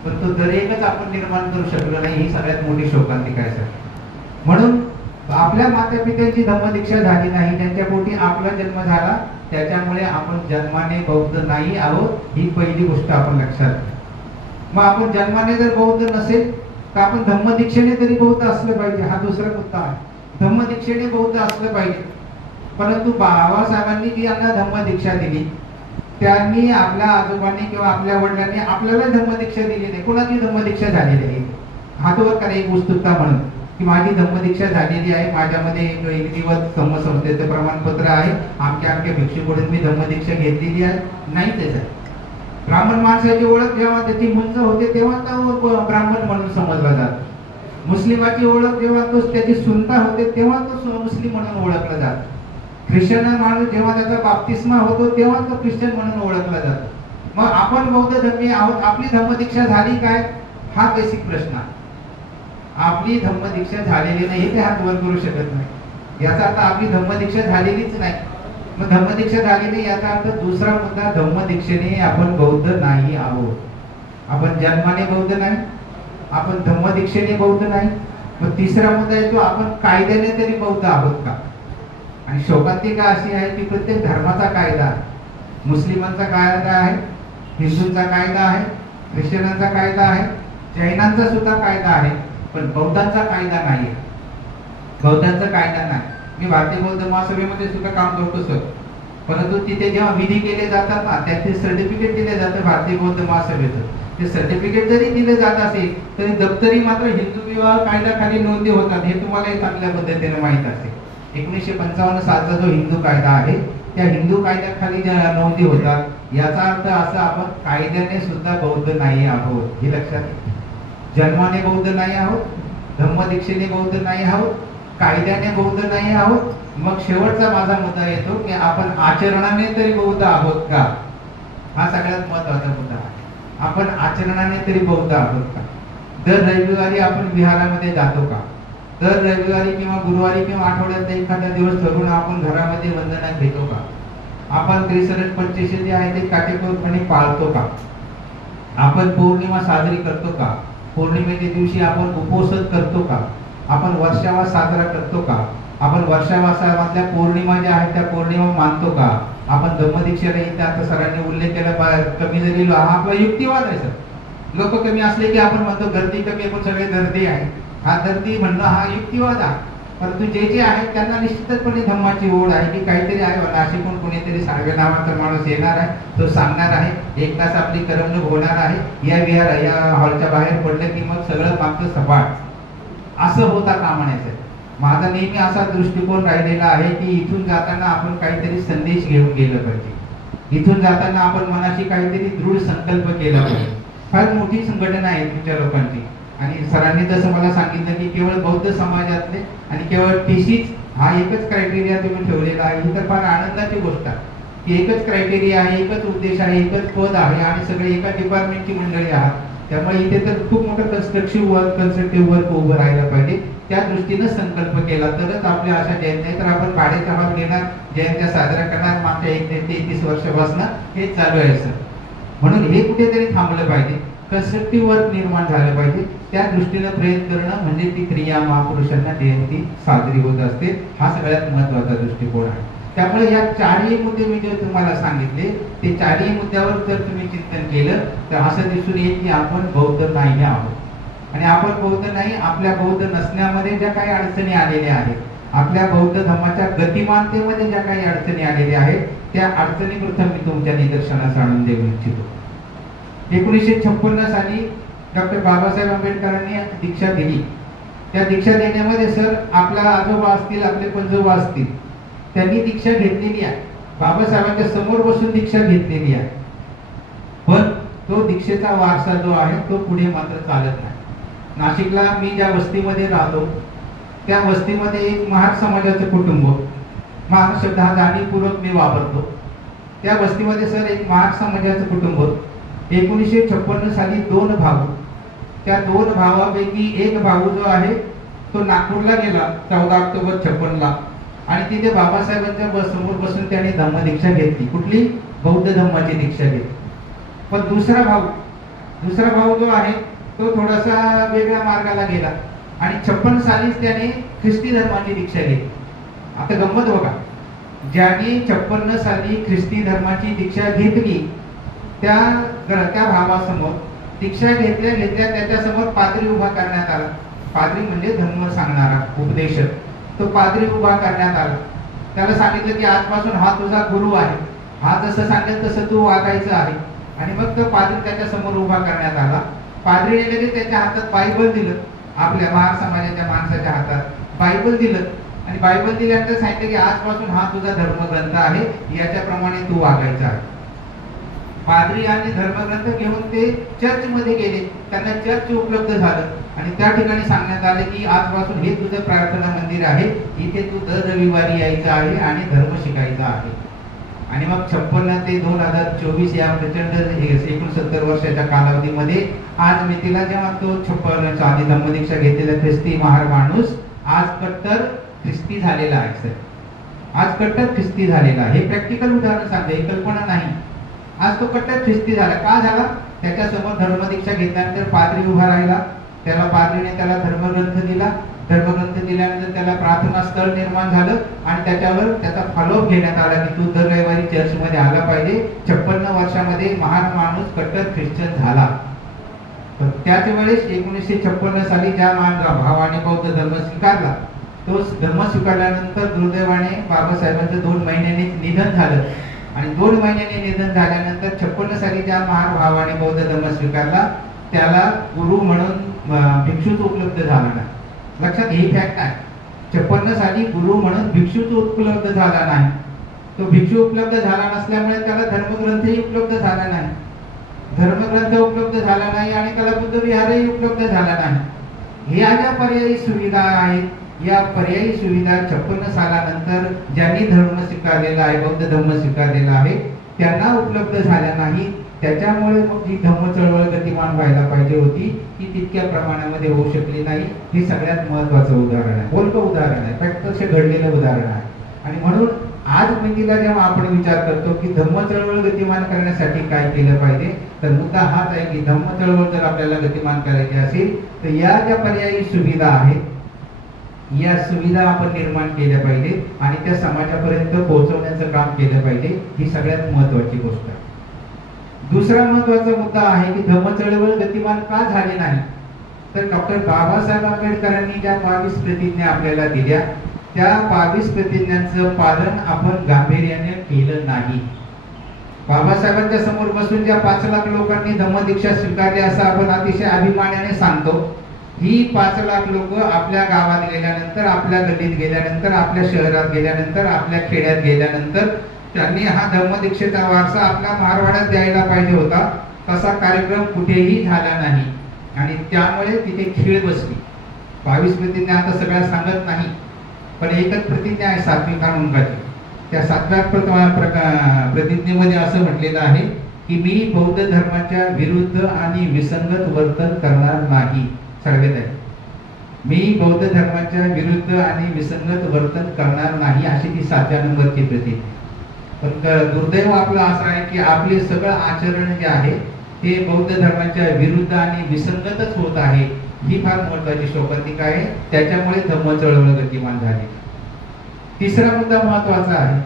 पण तो दरेकच आपण निर्माण करू शकलो नाही, ही सगळ्यात मोठी शोकांतिका आहे. म्हणून आपल्या माता पित्यांची धम्मदीक्षा झाली नाही, त्यांच्या पोटी आपला जन्म झाला, त्याच्यामुळे आपण जन्माने बौद्ध नाही आहोत, ही पहिली गोष्ट आपण लक्षात घ्या. मग आपण जन्माने जर बौद्ध नसेल तर आपण धम्मदीक्षेने तरी बौद्ध असलं पाहिजे, हा दुसरा मुद्दा आहे. धम्मदीक्षेने बौद्ध असलं पाहिजे. परंतु बाबासाहेबांनी जी यांना धम्मदीक्षा दिली, त्यांनी आपल्या आजोबांनी किंवा आपल्या वडिलांनी आपल्याला धम्मदीक्षा दिली नाही. कोणाची धम्मदीक्षा झालेली आहे? हातवर करा एक उत्सुकता म्हणून की माझी धम्मदीक्षा झालेली आहे, माझ्यामध्ये एक दिवस संस्थेचं प्रमाणपत्र आहे, आमच्या भिक्षूकडून मी धम्मदीक्षा घेतलेली आहे. नाही त्याचं. ब्राह्मण माणसाची ओळख जेव्हा त्याची मुंज होते तेव्हा तो ब्राह्मण म्हणून समजला जातो. मुस्लिमाची ओळख जेव्हा तो त्याची सुनता होते तेव्हा तो मुस्लिम म्हणून ओळखला जातो. ख्रिश्चन माणूस जेव्हा त्याचा बाप्तिस्मा होतो तेव्हा तो ख्रिश्चन म्हणून ओळखला जातो. मग आपण बौद्ध धर्मीय आहोत, आपली धम्मदीक्षा झाली काय? हा बेसिक प्रश्न आहे. आपली धम्मदीक्षा झालेली नाही हे हात वर करू शकत नाही. याचा अर्थ आपली धम्मदीक्षा झालेलीच नाही. मग धम्मदीक्षा झाली नाही याचा अर्थ दुसरा मुद्दा, धम्मदीक्षेने आपण बौद्ध नाही आहोत. आपण जन्माने बौद्ध नाही, आपण धम्मदीक्षेने बौद्ध नाही. मग तिसरा मुद्दा येतो, आपण कायद्याने तरी बौद्ध आहोत का? आणि शोकांतिका अशी आहे की प्रत्येक धर्माचा कायदा आहे. मुस्लिमांचा कायदा आहे, हिंदूंचा कायदा आहे, ख्रिश्चनांचा कायदा आहे, जैनांचा सुद्धा कायदा आहे, पण बौद्धांचा कायदा नाही. बौद्धांचा कायदा नाही. मी भारतीय बौद्ध महासभेमध्ये सुद्धा काम करतो सर, परंतु तिथे जेव्हा विधी केले जातात ना, त्याचे सर्टिफिकेट दिले जातं भारतीय बौद्ध महासभेचं. ते सर्टिफिकेट जरी दिले जात असेल तरी दप्तरी मात्र हिंदू विवाह कायद्याखाली नोंदी होतात, हे तुम्हाला चांगल्या पद्धतीने माहीत असेल. 1955 सालचा जो हिंदू कायदा आहे त्या हिंदू कायद्याखाली ज्या नोंदी होतात, याचा अर्थ असा आपण कायद्याने सुद्धा बौद्ध नाही आहोत, हे लक्षात घ्या. जन्माने बौद्ध नाही आहोत, धम्मदीक्षेने बौद्ध नाही आहोत, कायद्याने बौद्ध नाही आहोत. मग शेवटचा माझा मुद्दा येतो की आपण आचरणाने तरी बौद्ध आहोत का? हा सगळ्यात महत्त्वाचा मुद्दा आहे. आपण आचरणाने तरी बौद्ध आहोत का? दर रविवारी आपण विहारामध्ये जातो का? दर रविवारी किंवा गुरुवारी किंवा आठवड्यात एखादा दिवस ठरवून आपण घरामध्ये वंदना घेतो का? आपण त्रिसरण पंचेशी जे आहे ते काटेकोरपणे पाळतो का? आपण पौर्णिमा साजरी करतो का? पौर्णिमेच्या दिवशी आपण उपवास करतो का? आपण वर्षावास साजरा करतो का? आपण वर्षावासामधल्या पौर्णिमा ज्या आहेत त्या पौर्णिमा मानतो का? आपण धम्मदीक्षेला इथे आता सरांनी उल्लेख केला, कमी जरी हा आपला युक्तिवाद आहे सर. लोक कमी असले की आपण म्हणतो गर्दी कमी, आपण सगळे गर्दी आहे, हा गर्दी म्हणणं हा युक्तिवाद आहे. परंतु जे जे आहेत त्यांना निश्चितपणे धम्माची ओढ आहे की काहीतरी आहे, नाशिकहून कोणीतरी साळवे नावाचा माणूस येणार आहे, तो सांगणार आहे, एक तास आपली करमणूक होणार आहे, या विहार या हॉलच्या बाहेर पडलं की मग सगळं मागचं सपाट. असं होता कामा नये. माझा नेहमी असा दृष्टिकोन राहिलेला आहे की इथून जाताना आपण काहीतरी संदेश घेऊन गेलं पाहिजे. इथून जाताना आपण मनाशी काहीतरी दृढ संकल्प केला पाहिजे. फार मोठी संघटना आहे तुमच्या लोकांची, आणि सरांनी जसं मला सांगितलं की केवळ बौद्ध समाजातले आणि केवळ टीसीच हा एकच क्रायटेरिया तुम्ही ठेवलेला आहे, ही तर फार आनंदाची गोष्ट आहे की एकच क्रायटेरिया आहे, एकच उद्देश आहे, एकच पद आहे आणि सगळे एका डिपार्टमेंटची मंडळी आहात. त्यामुळे इथे तर खूप मोठं कन्स्ट्रक्टिव्ह वर्क उभं राहायला पाहिजे. त्या दृष्टीनं संकल्प केला तरच आपल्या अशा जयंत्या, नाही तर आपण भाड्याचा हॉल घेणार, जयंत्या साजरा करणार, मागच्या 1 ते 33 वर्षापासून हेच चालू आहे सर. म्हणून हे कुठेतरी थांबलं पाहिजे, कन्स्ट्रक्टिव्ह वर्क निर्माण झालं पाहिजे. त्या दृष्टीनं प्रयत्न करणं म्हणजे ती क्रिया महापुरुषांना जयंती साजरी होत असते, हा सगळ्यात महत्त्वाचा दृष्टिकोन आहे. त्यामुळे या चारही मुद्दे मी जे तुम्हाला सांगितले ते चारही मुद्द्यावर जर तुम्ही चिंतन केलं तर असं दिसून येईल की आपण बौद्ध नाही आहोत. आणि आपण बौद्ध नाही, आपल्या बौद्ध नसण्यामध्ये ज्या काही अडचणी आलेल्या आहेत, आपल्या बौद्ध धर्माच्या गतिमानतेमध्ये ज्या काही अडचणी आलेल्या आहेत, त्या अडचणी प्रथम मी तुमच्या निदर्शनास आणून देऊ इच्छितो. 1956 साली डॉक्टर बाबासाहेब आंबेडकरांनी दीक्षा दिली. त्या दीक्षा देण्यामध्ये सर आपला आजोबा असतील, आपले पंजोबा असतील, त्यांनी दीक्षा घेतलेली आहे, बाबासाहेबांच्या समोर बसून दीक्षा घेतलेली आहे. पण तो दीक्षेचा वारसा जो आहे तो पुढे मात्र चालत नाही. नाशिकला मी ज्या वस्तीमध्ये राहतो त्या वस्तीमध्ये एक महार समाजाचं कुटुंब, महार शब्द हा जाणीवपूर्वक मी वापरतो, त्या वस्तीमध्ये सर एक महार समाजाचं कुटुंब, 1956 साली 2 भाऊ, त्या 2 भावापैकी एक भाऊ जो आहे तो नागपूरला गेला 14 ऑक्टोबर 56 आणि तिथे बाबासाहेबांच्या समोर बसून त्याने धम्मदीक्षा घेतली. कुठली? बौद्ध धम्माची दीक्षा घेतली. पण दुसरा भाऊ जो आहे तो थोडासा वेगळ्या मार्गाला गेला आणि 56 सालीच त्याने ख्रिस्ती धर्माची दीक्षा घेतली. आता गंमत बघा, ज्याने 56 साली ख्रिस्ती धर्माची दीक्षा घेतली त्या भावासमोर दीक्षा घेतल्या त्याच्यासमोर पाद्री उभा करण्यात आला. पाद्री म्हणजे धर्म सांगणारा उपदेशक, तो पाद्री उभा करण्यात आला. त्याला सांगितलं की आजपासून हा तुझा गुरु आहे, हा जसं सांगेल तसं तू वागायचं आहे. आणि मग तो पाद्री त्याच्या समोर उभा करण्यात आला. पाद्रीने लगेच त्याच्या हातात बायबल दिलं, आपल्या महार समाजाच्या माणसाच्या हातात बायबल दिलं आणि बायबल दिल्यानंतर सांगितलं की आजपासून हा तुझा धर्मग्रंथ आहे, याच्याप्रमाणे तू वागायचं आहे. पाद्री आणि धर्मग्रंथ घेऊन ते चर्चमध्ये गेले, त्यांना चर्च उपलब्ध झालं आणि त्या ठिकाणी सांगण्यात आले की आजपासून हे तुझं प्रार्थना मंदिर आहे, इथे तू दर रविवारी यायचं आहे आणि धर्म शिकायचा आहे. आणि मग 56 ते 2024 या प्रचंड 69 वर्षाच्या कालावधीमध्ये आज मी तिला जेव्हा तो 56 साली धम्मदीक्षा घेतलेला ख्रिस्ती महार माणूस आज कट्टर ख्रिस्ती झालेला आहे. सर आज कट्टर ख्रिस्ती झालेला आहे. हे प्रॅक्टिकल उदाहरण सांगते, हे कल्पना नाही. आज तो कट्टर ख्रिस्ती झाला. का झाला? त्याच्यासमोर धर्मदीक्षा घेतल्यानंतर पाद्री उभा राहिला, त्याला पाद्रीने त्याला धर्मग्रंथ दिला, धर्मग्रंथ दिल्यानंतर त्याला प्रार्थना स्थळ निर्माण झालं आणि त्याच्यावर त्याचा फॉलोअप घेण्यात आला की तू दर रविवारी चर्चमध्ये आला पाहिजे. 56 वर्षामध्ये महान माणूस कट्टर ख्रिश्चन झाला. तर त्याच वेळेस 1956 साली ज्या भावाने बौद्ध धर्म स्वीकारला, तो धर्म स्वीकारल्यानंतर दुर्दैवाने बाबासाहेबांचं 2 महिन्यांनी निधन झालं आणि 2 महिन्यांनी निधन झाल्यानंतर 56 साली ज्या महार भावाने बौद्ध धर्म स्वीकारला त्याला गुरु म्हणून भिक्षूच उपलब्ध झाला नाही. लक्षात, ही फॅक्ट आहे. 56 साली गुरु म्हणून भिक्षूच उपलब्ध झाला नाही. तो भिक्षू उपलब्ध झाला नसल्यामुळे त्याला धर्मग्रंथही उपलब्ध झाला नाही. धर्मग्रंथ उपलब्ध झाला नाही आणि त्याला बुद्ध विहारही उपलब्ध झाला नाही. ह्या ज्या पर्यायी सुविधा आहेत, या पर्यायी सुविधा 56 सालानंतर ज्यांनी धर्म स्वीकारलेला आहे, बौद्ध धर्म स्वीकारलेला आहे, त्यांना उपलब्ध झाल्या नाही. त्याच्यामुळे मग जी धम्म चळवळ गतिमान व्हायला पाहिजे होती ती तितक्या प्रमाणामध्ये होऊ शकली नाही. हे सगळ्यात महत्त्वाचं उदाहरण आहे, बोलकं उदाहरण आहे, प्रत्यक्ष घडलेलं उदाहरण आहे. आणि म्हणून आज महिला जेव्हा आपण विचार करतो की धम्म चळवळ गतिमान करण्यासाठी काय केलं पाहिजे, तर मुद्दा हाच आहे की धम्म चळवळ जर आपल्याला गतिमान करायची असेल तर या ज्या पर्यायी सुविधा आहेत, या सुविधा आपण निर्माण केल्या पाहिजे आणि त्या समाजापर्यंत पोहोचवण्याचं काम केलं पाहिजे. ही सगळ्यात महत्त्वाची गोष्ट आहे. दुसरा महत्त्वाचा मुद्दा आहे की धम्म चळवळ गतिमान का झाली नाही, तर डॉक्टर बाबासाहेब आंबेडकरांनी ज्या 22 प्रतिज्ञा आपल्याला दिल्या त्या 22 प्रतिज्ञांचं पालन आपण गांभीर्याने केलं नाही. बाबासाहेबांच्या समोर बसून ज्या 5 लाख लोकांनी धम्मदीक्षा स्वीकारली असं आपण अतिशय अभिमानाने सांगतो, ही 5 लाख लोक आपल्या गावात गेल्यानंतर, आपल्या गल्लीत गेल्यानंतर, आपल्या शहरात गेल्यानंतर, आपल्या खेड्यात गेल्यानंतर त्यांनी हा धम्मदीक्षेचा वारसा आपल्या महारवाड्यात द्यायला पाहिजे होता. तसा कार्यक्रम कुठेही झाला नाही आणि त्यामुळे तिथे खीळ बसली. 22 प्रतिज्ञा आता सगळ्या सांगत नाही, पण एकच प्रतिज्ञा आहे सात्विक मुंगाची. त्या 7व्या प्रतिज्ञेमध्ये असं म्हटलेलं आहे की मी बौद्ध धर्माच्या विरुद्ध आणि विसंगत वर्तन करणार नाही. सगळ्यात आहे, मी बौद्ध धर्माच्या विरुद्ध आणि विसंगत वर्तन करणार नाही, अशी ती 7व्या नंबरची प्रतिज्ञा. पण दुर्दैव आपलं असं आहे की आपले सगळं आचरण जे आहे ते बौद्ध धर्माच्या विरुद्ध आणि विसंगतच होत आहे. ही फार महत्त्वाची शोकांतिका आहे. त्याच्यामुळे धम्म चळवळ गतिमान झाली. तिसरा मुद्दा महत्त्वाचा आहे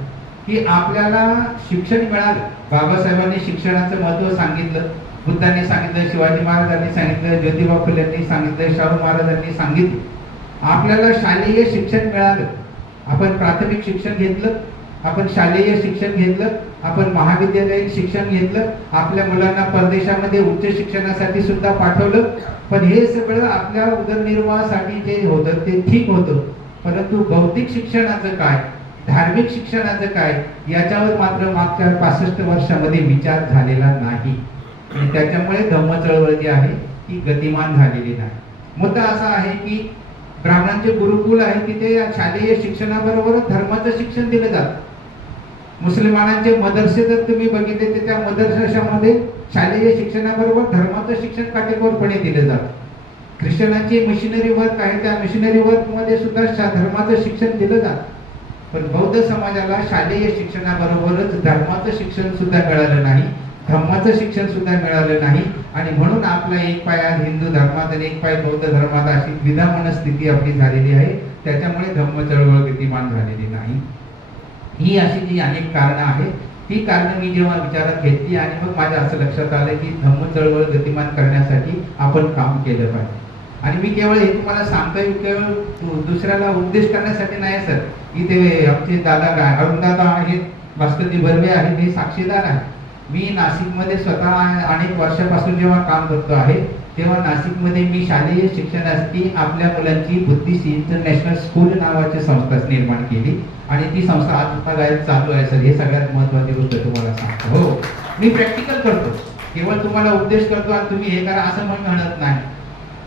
की आपल्याला शिक्षण मिळालं. बाबासाहेबांनी शिक्षणाचं महत्त्व सांगितलं, बुद्धांनी सांगितलं, शिवाजी महाराजांनी सांगितलं, ज्योतिबा फुलेंनी सांगितलं, शाहू महाराजांनी सांगितलं. आपल्याला शालेय शिक्षण मिळालं, आपण प्राथमिक शिक्षण घेतलं, आपण शालेय शिक्षण घेतलं, आपण महाविद्यालयीन शिक्षण घेतलं, आपल्या मुलांना परदेशामध्ये उच्च शिक्षणासाठी सुद्धा पाठवलं. पण हे सगळं आपल्या उदरनिर्वाहासाठी जे होतं ते ठीक होतं, परंतु भौतिक शिक्षणाचं काय, धार्मिक शिक्षणाचं काय, याच्यावर मात्र मागच्या 65 वर्षामध्ये विचार झालेला नाही. आणि त्याच्यामुळे धम्म चळवळ जी आहे ती गतिमान झालेली नाही. मुद्दा असा आहे की ब्राह्मणांचे गुरुकुल आहे, तिथे या शालेय शिक्षणाबरोबरच धर्माचं शिक्षण दिलं जातं. मुसलमानांचे मदरसे जर तुम्ही बघितले तर त्या मदरशामध्ये शालेय शिक्षणाबरोबर धर्माचं शिक्षण काटेकोरपणे दिलं जातं. ख्रिश्चनांची मिशनरी वर्क आहे, त्या मिशनरी वर्क मध्ये सुद्धा धर्माचं शिक्षण दिलं जातं. पण बौद्ध समाजाला शालेय शिक्षणाबरोबरच धर्माचं शिक्षण सुद्धा मिळालं नाही, धम्माचं शिक्षण सुद्धा मिळालं नाही. आणि म्हणून आपला एक पाय हिंदू धर्मात आणि एक पाय बौद्ध धर्मात अशी द्विधा मनस्थिती आपली झालेली आहे. त्याच्यामुळे धम्म चळवळ गतिमान झालेली नाही. ही अशी जी अनेक कारणं आहेत, ती कारणं मी जेव्हा विचारात घेतली आणि मग माझ्या असं लक्षात आलं की धम्म चळवळ गतिमान करण्यासाठी आपण काम केलं पाहिजे. आणि मी केवळ हे तुम्हाला सांगतोय, केवळ दुसऱ्याला उपदेश करण्यासाठी नाही सर. इथे आमचे दादा अरुणदादा आहेत, भास्करजी बर्वे आहेत, हे साक्षीदार आहे. मी नाशिकमध्ये स्वतः अनेक वर्षापासून जेव्हा काम करतो आहे, तेव्हा नाशिकमध्ये मी शालेय शिक्षणासाठी आपल्या मुलांची बुद्धिस्ट इंटरनॅशनल स्कूल नावाची संस्था निर्माण केली. आणि ती संस्था आज चालू आहे सर. हे सगळ्यात महत्त्वाची गोष्ट तुम्हाला सांगतो. हो, मी प्रॅक्टिकल करतो, केवळ तुम्हाला उपदेश करतो आणि तुम्ही हे करा असं म्हणत नाही.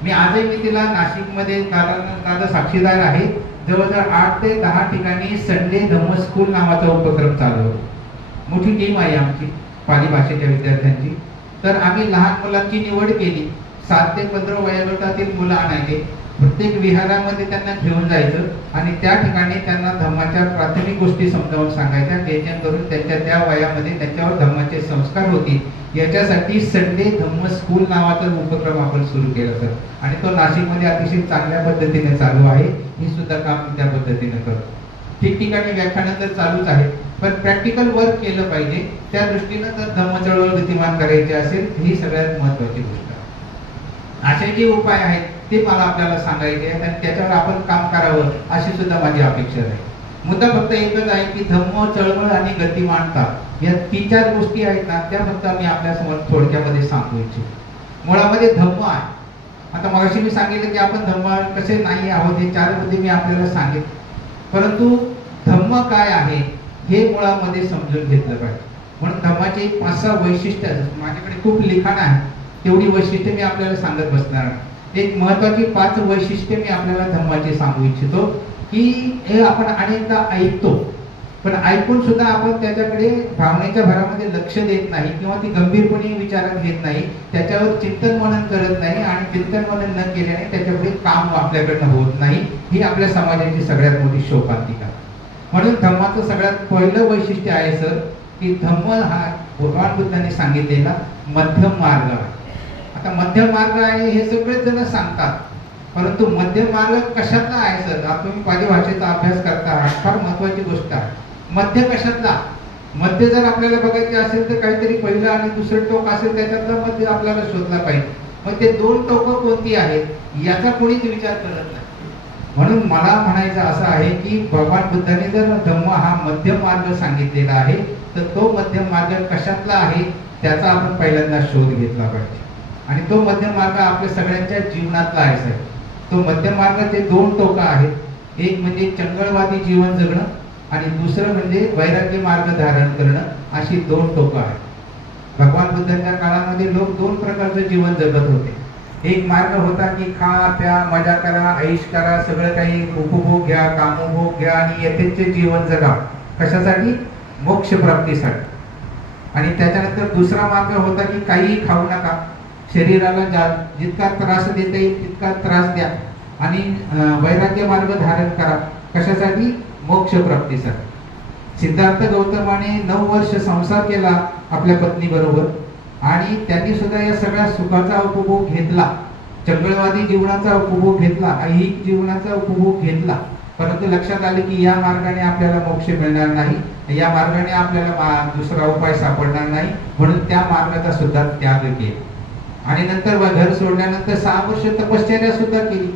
मी आजही मी तिला नाशिकमध्ये दादा साक्षीदार आहे, जवळजवळ 8 ते 10 ठिकाणी संडे धम्म स्कूल नावाचा उपक्रम चालू होतो. मोठी टीम आहे आमची पाली भाषेच्या विद्यार्थ्यांची. तर आम्ही लहान मुलांची निवड केली. 7 ते 15 वयोगटातील मुलं आणायचे, प्रत्येक विहारामध्ये त्यांना घेऊन जायचं आणि त्या ठिकाणी त्यांना धम्माच्या प्राथमिक गोष्टी समजावून सांगायच्या, जेणेकरून त्यांच्या त्या वयामध्ये त्यांच्यावर धम्माचे संस्कार होतील. याच्यासाठी संडे धम्म स्कूल नावाचा उपक्रम आपण सुरू केला सर. आणि तो नाशिकमध्ये अतिशय चांगल्या पद्धतीने चालू आहे. मी सुद्धा काम त्या पद्धतीने करतो. ठिकठिकाणी व्याख्यानं तर चालूच आहे, पण प्रॅक्टिकल वर्क केलं पाहिजे. त्या दृष्टीनं जर धम्म चळवळ गतिमान करायची असेल, ही सगळ्यात महत्वाची गोष्ट आहे. असे जे उपाय आहेत ते मला आपल्याला सांगायचे आहेत आणि त्याच्यावर आपण काम करावं अशी सुद्धा माझी अपेक्षा आहे. मुद्दा फक्त एकच आहे की धम्म चळवळ आणि गतिमानता या 3-4 गोष्टी आहेत ना, त्या फक्त मी आपल्या समोर थोडक्यामध्ये सांगू इच्छितो. मुळामध्ये धम्म आहे. आता मगाशी मी सांगितलं की आपण धम्म कसे नाही आहोत, हे 4 मुद्दे मी आपल्याला सांगितले. परंतु धम्म काय आहे हे मुळामध्ये समजून घेतलं पाहिजे. म्हणून धम्माचे 5-6 वैशिष्ट्य, माझ्याकडे खूप लिखाण आहे, तेवढी वैशिष्ट्ये मी आपल्याला सांगत बसणार आहे. एक महत्वाची 5 वैशिष्ट्ये मी आपल्याला धम्माची सांगू इच्छितो की हे आपण अनेकदा ऐकतो, पण ऐकून सुद्धा आपण त्याच्याकडे भावनेच्या भरामध्ये लक्ष देत नाही किंवा ती गंभीरपणे विचारात घेत नाही, त्याच्यावर चिंतन मनन करत नाही आणि चिंतन मनन न केल्याने त्याच्यापुढे काम आपल्याकडनं होत नाही. ही आपल्या समाजाची सगळ्यात मोठी शोकांतिका. म्हणून धम्माचं सगळ्यात पहिलं वैशिष्ट्य आहे सर की धम्म हा भगवान बुद्धांनी सांगितलेला मध्यम मार्ग आहे. आता मध्यम मार्ग आहे हे सगळेच जण सांगतात, परंतु मध्यम मार्ग कशातला आहे सर? तुम्ही पाली भाषेचा अभ्यास करता, फार महत्वाची गोष्ट आहे. मध्य कशातला? मध्य जर आपल्याला बघायचे असेल तर काहीतरी पहिलं आणि दुसरं टोक असेल, त्याच्यातला मध्य आपल्याला शोधला पाहिजे. मग ते 2 टोकं कोणती आहेत याचा कोणीच विचार करत नाही. म्हणून मला म्हणायचं असं आहे की भगवान बुद्धाने जर धम्म हा मध्यम मार्ग सांगितलेला आहे, तर तो मध्यम मार्ग कशातला आहे त्याचा आपण पहिल्यांदा शोध घेतला पाहिजे. आणि तो मध्यम मार्ग आपल्या सगळ्यांच्या जीवनातला आहे सर. तो मध्यम मार्गाचे 2 टोकं आहेत. एक म्हणजे चंगळवादी जीवन जगणं आणि दुसरं म्हणजे वैराग्य मार्ग धारण करणं, अशी 2 टोकं आहेत. भगवान बुद्धांच्या काळामध्ये लोक 2 प्रकारचं जीवन जगत होते. एक मार्ग होता की खा प्या मजा करा, ऐश करा, सगळं काही उपभोग घ्या, कामोभोग घ्या आणि यथेच्छ जीवन जगा. कशासाठी? मोक्ष प्राप्तीसाठी. आणि त्याच्यानंतर दुसरा मार्ग होता की काही खाऊ नका, शरीराला जितका त्रास देता येईल तितका त्रास द्या आणि वैराग्य मार्ग धारण करा. कशासाठी? मोक्ष प्राप्तीसाठी. सिद्धार्थ गौतमाने 9 वर्ष संसार केला आपल्या पत्नी बरोबर आणि त्यांनी सुद्धा या सगळ्या सुखाचा उपभोग घेतला, चंगळवादी जीवनाचा उपभोग घेतला, ऐहिक जीवनाचा उपभोग घेतला. परंतु लक्षात आले की या मार्गाने आपल्याला मोक्ष मिळणार नाही, या मार्गाने आपल्याला दुसरा उपाय सापडणार नाही. म्हणून त्या मार्गाचा सुद्धा त्याग केला. आणि नंतर घर सोडल्यानंतर 6 वर्ष तपश्चर्या सुद्धा केली.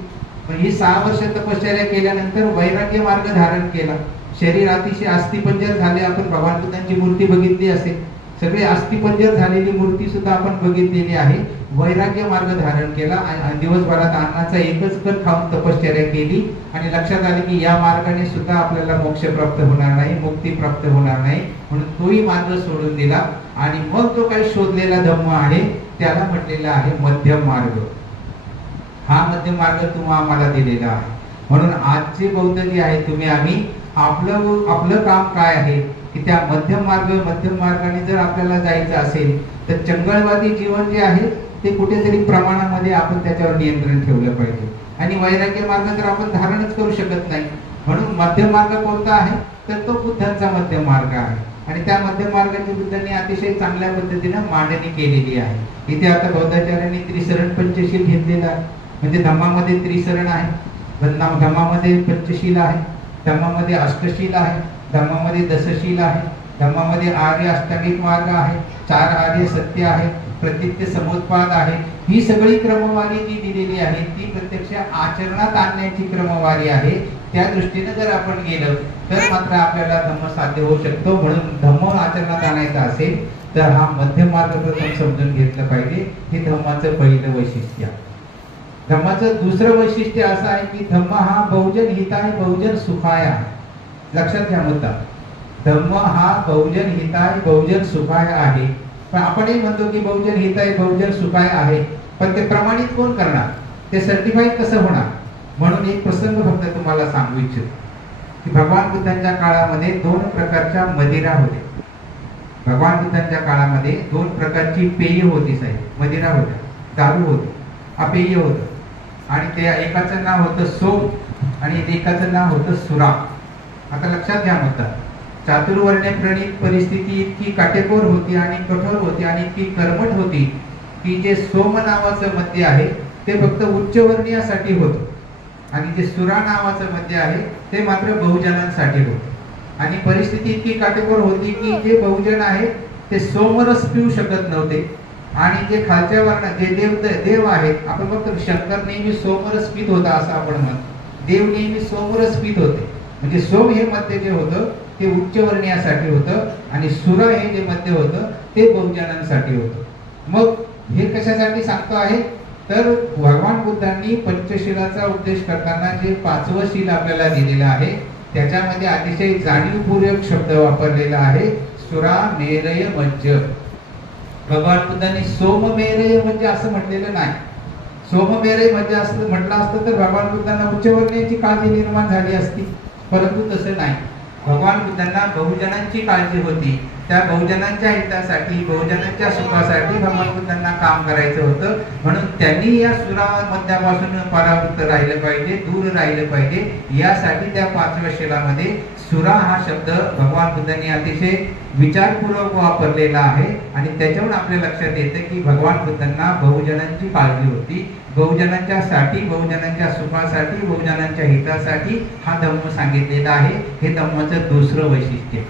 पण ही 6 वर्ष तपश्चर्या केल्यानंतर वैराग्य मार्ग धारण केला. शरीर अतिशय अस्थिपंजर झाले. आपण भगवान बुद्धांची मूर्ती बघितली असेल, सगळे अस्थिपंजर झालेली मूर्ती सुद्धा आपण बघितलेली आहे. वैराग्य मार्ग धारण केला आणि दिवसभरात अन्नाचा एकच कण खाऊन तपश्चर्या केली आणि लक्षात आले की या मार्गाने सुद्धा आपल्याला मोक्ष प्राप्त होणार नाही, मुक्ती प्राप्त होणार नाही, म्हणून तोही मार्ग सोडून दिला. आणि मग जो काही शोधलेला धम्म आहे त्याला म्हटलेला आहे मध्यम मार्ग. हा मध्यम मार्ग तुम्हा आम्हाला दिलेला आहे. म्हणून आजचे बौद्ध जे आहे तुम्ही आम्ही आपलं काम काय आहे की त्या मध्यम मार्गाने जर आपल्याला जायचं असेल तर चंगळवादी जीवन जे आहे ते कुठेतरी प्रमाणामध्ये आपण त्याच्यावर नियंत्रण ठेवलं पाहिजे. आणि वैराग्य मार्ग तर आपण धारणच करू शकत नाही. म्हणून मध्यम मार्ग कोणता आहे तर तो बुद्धांचा मध्यम मार्ग आहे. आणि त्या मध्यम मार्गाची बुद्धांनी अतिशय चांगल्या पद्धतीने मांडणी केलेली आहे. इथे आता बौद्धाचार्यांनी त्रिसरण पंचशील घेतलेला आहे. म्हणजे धम्मामध्ये त्रिसरण आहे, धम्मामध्ये पंचशील आहे, धम्मामध्ये अष्टशील आहे, धम्मामध्ये दशशील आहे, धम्मामध्ये आर्य अष्टांगिक मार्ग आहे, 4 आर्य सत्य आहे, प्रतित्य समुत्पाद आहे. ही सगळी क्रमवारी जी दिलेली आहे ती प्रत्यक्ष आचरणात आणण्याची क्रमवारी आहे. त्या दृष्टीने जर आपण गेलो तर मात्र आपल्याला धम्म साध्य होऊ शकतो. म्हणून धम्म आचरणात आणायचा असेल तर हा मध्यम मार्ग प्रथम समजून घेतलं पाहिजे. हे धम्माचं पहिलं वैशिष्ट्य. धम्माचं दुसरं वैशिष्ट्य असं आहे की धम्म हा बहुजन हिताय बहुजन सुखाय आहे. लक्षात घ्या मुद्दा, धम्म हा बहुजन हिताय बहुजन सुखाय आहे. पण आपणही म्हणतो की बहुजन हिताय बहुजन सुखाय आहे, पण ते प्रमाणित कोण करणार, ते सर्टिफाईड कसं होणार. म्हणून एक प्रसंग फक्त तुम्हाला सांगू इच्छितो की भगवान बुद्धांच्या काळामध्ये 2 प्रकारच्या मदिरा होत्या. भगवान बुद्धांच्या काळामध्ये 2 प्रकारची पेय होती साहेब. मदिरा होत्या, दारू होती, अपेय होतं. आणि त्या एकाचं नाव होतं सोम आणि एकाचं नाव होतं सुरा. आता लक्षात घ्या मुद्दा, चातुर्वर्ण्य प्रणीत परिस्थिती इतकी काटेकोर होती आणि कठोर होती आणि इतकी कर्मठ होती की जे सोम नावाचं मद्य आहे ते फक्त उच्चवर्णीयासाठी होतं आणि जे सुरा नावाचं मद्य आहे ते मात्र बहुजनांसाठी होतं. आणि परिस्थिती इतकी काटेकोर होती की जे बहुजन आहे ते सोमरस पिऊ शकत नव्हते आणि जे खालच्या वर्णात जे देव आहेत, आपण बघतो शंकर नेहमी सोमरस पित होता असं आपण म्हणतो, देव नेहमी सोमरस पित होते. म्हणजे सोम हे मद्य जे होतं ते उच्चवर्णीयासाठी होतं आणि सुर हे जे मद्य होतं ते बहुजनांसाठी होतं. मग हे कशासाठी सांगतो आहे तर भगवान बुद्धांनी पंचशीलाचा उपदेश करताना जे 5वं शील आपल्याला दिलेलं आहे त्याच्यामध्ये अतिशय जाणीवपूर्वक शब्द वापरलेला आहे, सुरा मेरय मज्ज. भगवान बुद्धांनी सोममेरय म्हणजे असं म्हटलेलं नाही. सोममेरय म्हणजे असं म्हटलं असतं तर भगवान बुद्धांना उच्चवर्णीयाची काळजी निर्माण झाली असती, परंतु तसं नाही. भगवान बुद्धांना बहुजनांची काळजी होती. त्या बहुजनांच्या हितासाठी, बहुजनांच्या सुखासाठी भगवान बुद्धांना काम करायचं होतं. म्हणून त्यांनी या सुरा मध्यापासून परावृत्त राहिलं पाहिजे, दूर राहिलं पाहिजे. यासाठी त्या 5व्या शीलामध्ये सुरा हा शब्द भगवान बुद्धांनी अतिशय विचारपूर्वक वापरलेला आहे. आणि त्याच्यावरून आपल्या लक्षात येतं की भगवान बुद्धांना बहुजनांची काळजी होती. बहुजनांच्या साठी, बहुजनांच्या सुखासाठी, बहुजनांच्या हितासाठी हा धम्म सांगितलेला आहे. हे धम्माचं दुसरं वैशिष्ट्य.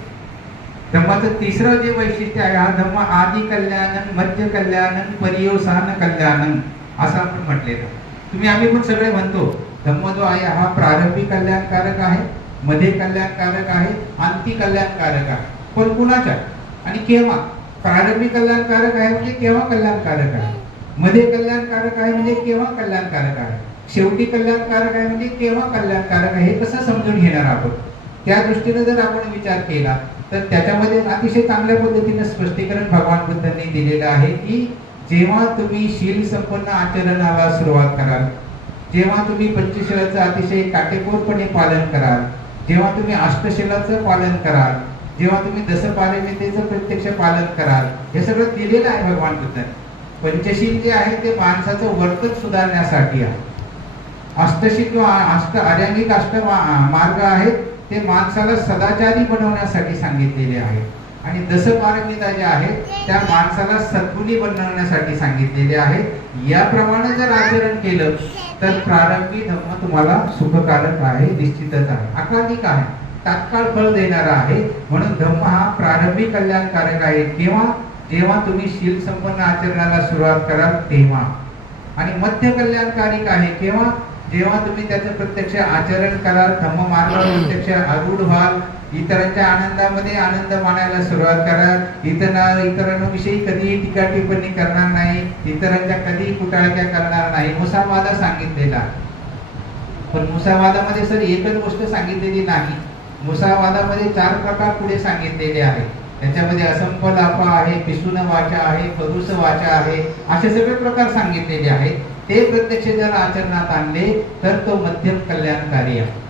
धम्माचं तिसरं जे वैशिष्ट्य आहे, हा धम्म आदि कल्याणन, मध्य कल्याणन, पर्यवसान कल्याणन असं आपण म्हटलेलं. तुम्ही आम्ही पण सगळे म्हणतो धम्म जो आहे हा प्रारंभी कल्याणकारक आहे, मध्ये कल्याणकारक आहे, अंती कल्याणकारक आहे. पण कुणाच्या आणि केव्हा? प्रारंभी कल्याणकारक आहे म्हणजे केव्हा कल्याणकारक आहे, मध्ये कल्याणकारक आहे म्हणजे केव्हा कल्याणकारक आहे, शेवटी कल्याणकारक आहे म्हणजे केव्हा कल्याणकारक आहे. हे कसं समजून घेणार आपण? त्या दृष्टीने जर आपण विचार केला तर त्याच्यामध्ये अतिशय चांगल्या पद्धतीने स्पष्टीकरण भगवान बुद्धांनी दिलेलं आहे की जेव्हा तुम्ही शील संपन्न आचरणाला सुरुवात कराल, जेव्हा तुम्ही पंचशीलाचं अतिशय काटेकोरपणे पालन कराल, जेव्हा तुम्ही अष्टशीलाचं पालन कराल, जेव्हा तुम्ही दशपारमितेचं प्रत्यक्ष पालन कराल, हे सगळं दिलेलं आहे भगवान बुद्धांनी. पंचशील जे आहे ते माणसाचं वर्तन सुधारण्यासाठी आहे. अष्टशील किंवा आर्यांगिक मार्ग आहेत ते माणसाला सदाचारी बनवण्यासाठी सांगितलेले आहे. आणि दशपारमिता ज्या आहेत त्या माणसाला सद्गुणी बनवण्यासाठी सांगितलेले आहे. याप्रमाणे जर आचरण केलं तर प्रारंभी धम्म तुम्हाला सुखकारक आहे, निश्चितच आहे, अकालिक आहे, तात्काळ फळ देणारा आहे. म्हणून धम्म हा प्रारंभी कल्याणकारक आहे. केव्हा? जेव्हा तुम्ही शील संपन्न आचरणाला सुरुवात कराल तेव्हा. आणि मध्य कल्याणकारिक आहे केव्हा? जेव्हा तुम्ही त्याचं प्रत्यक्ष आचरण कराल, धम्म मार्गावर प्रत्यक्ष आरूढ व्हाल, इतरांच्या आनंदामध्ये आनंद मानायला सुरुवात कराल, इतरांविषयी कधीही टीका टिप्पणी करणार नाही, इतरांच्या कधीही कुटाळक्या करणार नाही. मुसावादा सांगितलेला, पण मुसावादामध्ये सर एकच गोष्ट सांगितलेली नाही. मुसावादामध्ये 4 प्रकार पुढे सांगितलेले आहेत. त्याच्यामध्ये असंपलापा आहे, पिसून वाचा आहे, परुष वाचा आहे, असे सगळे प्रकार सांगितलेले आहेत. ते प्रत्यक्ष जर आचरणात आणले तर तो मध्यम कल्याणकारी आहे.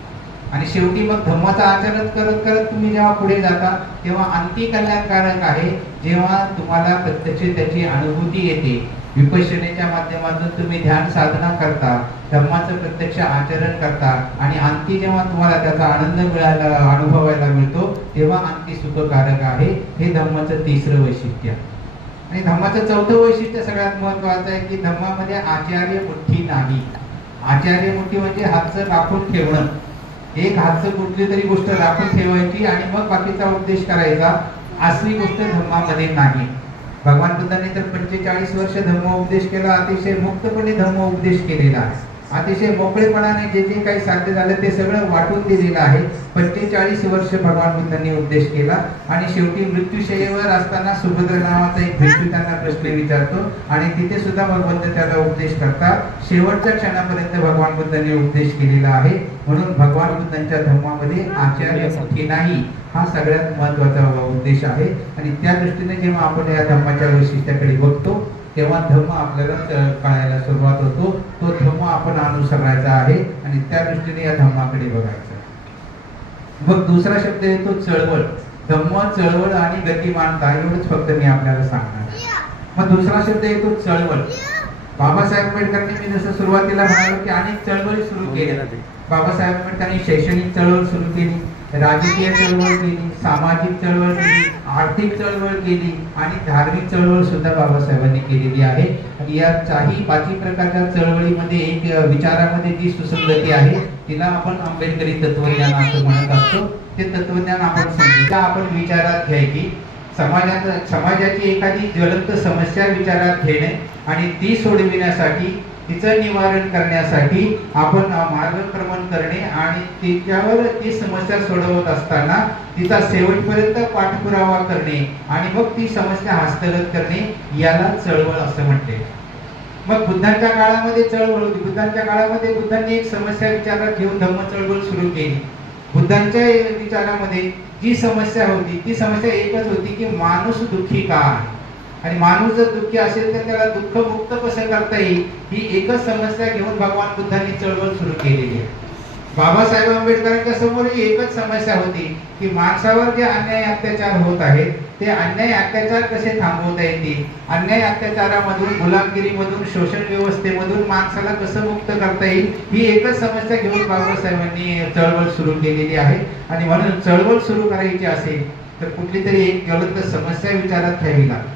आणि शेवटी मग धम्माचं आचरण करत करत तुम्ही जेव्हा पुढे जाता तेव्हा अंती कल्याणकारक आहे, जेव्हा तुम्हाला प्रत्यक्ष त्याची अनुभूती येते. विपश्यनेच्या माध्यमातून तुम्ही ध्यान साधना करता, धम्माचं प्रत्यक्ष आचरण करता आणि अंती जेव्हा तुम्हाला त्याचा आनंद मिळायला अनुभवायला मिळतो तेव्हा अंती सुखकारक आहे. हे धम्माचं 3रं वैशिष्ट्य. आणि धम्माचं 4थं वैशिष्ट्य सगळ्यात महत्वाचं आहे की धम्मामध्ये आचार्य मुठ्ठी नाही. आचार्य मुठ्ठी म्हणजे हातचं राखून ठेवणं. एक हातचं कुठली तरी गोष्ट राखून ठेवायची आणि मग बाकीचा उपदेश करायचा, असली गोष्ट धम्मामध्ये नाही. भगवान बुद्धांनी तर 45 वर्ष धम्म उपदेश केला, अतिशय मुक्तपणे धम्म उपदेश केलेला आहे. अतिशय मोकळेपणाने जे जे काही साध्य झालं ते सगळं वाटून दिलेलं आहे. 45 वर्ष भगवान बुद्धांनी उपदेश केला आणि शेवटी मृत्यूशय्येवर असताना सुभद्र नावाचा एक भिक्षू त्यांना प्रश्न विचारतो आणि तिथे सुद्धा भगवंत त्याला उपदेश करतात. शेवटच्या क्षणापर्यंत भगवान बुद्धांनी उपदेश केलेला आहे. म्हणून भगवान बुद्धांच्या धम्मामध्ये आचार्य मुठी नाही हा सगळ्यात महत्वाचा उद्देश आहे. आणि त्या दृष्टीने जेव्हा आपण या धम्माच्या वैशिष्ट्याकडे बघतो तेव्हा धम्म आपल्याला कळायला सुरुवात होतो. तो धम्म आपण अनुसरायचा आहे आणि त्या दृष्टीने या धम्माकडे बघायचं. मग दुसरा शब्द येतो चळवळ. धम्म, चळवळ आणि गतिमानता एवढंच फक्त मी आपल्याला सांगणार. मग दुसरा शब्द येतो चळवळ. बाबासाहेब आंबेडकरांनी, मी जसं सुरुवातीला म्हणालो की अनेक चळवळी सुरू केल्या. बाबासाहेब आंबेडकरांनी शैक्षणिक चळवळ सुरू केली, राजकीय चळवळ केली, सामाजिक चळवळ केली, आर्थिक चळवळ केली आणि धार्मिक चळवळ सुद्धा बाबासाहेबांनी केलेली आहे. आणि या 5 प्रकारच्या चळवळीमध्ये एक विचारामध्ये जी सुसंगती आहे तिला आपण आंबेडकरी तत्वज्ञान असं म्हणत असतो. ते तत्वज्ञान आपण समजून आपण विचारात घ्यायची. समाजाची एखादी ज्वलंत समस्या विचारात घेणे आणि ती सोडविण्यासाठी, तिचं निवारण करण्यासाठी आपण मार्गक्रमण करणे आणि तिच्यावर ती समस्या सोडवत असताना तिचा शेवटपर्यंत पाठपुरावा करणे आणि मग ती समस्या हस्तगत करणे, याला चळवळ असं म्हणते. मग बुद्धांच्या काळामध्ये चळवळ होती. बुद्धांच्या काळामध्ये बुद्धांनी एक समस्या विचारात घेऊन धम्म चळवळ सुरू केली. बुद्धांच्या विचारामध्ये जी समस्या होती ती समस्या एकच होती की माणूस दुःखी का आहे आणि माणूस जर दुःखी असेल तर त्याला दुःख मुक्त कसं करता येईल, ही एकच समस्या घेऊन भगवान बुद्धांनी चळवळ सुरू केलेली आहे. बाबासाहेब आंबेडकरांच्या समोर एकच समस्या होती की माणसावर जे अन्याय अत्याचार होत आहेत ते अन्याय अत्याचार कसे थांबवता येतील, अन्याय अत्याचारामधून, गुलामगिरीमधून, शोषण व्यवस्थेमधून माणसाला कसं मुक्त करता येईल, ही एकच समस्या घेऊन बाबासाहेबांनी चळवळ सुरू केलेली आहे. आणि म्हणून चळवळ सुरू करायची असेल तर कुठली तरी एक ज्वलंत समस्या विचारात घ्यावी लागते.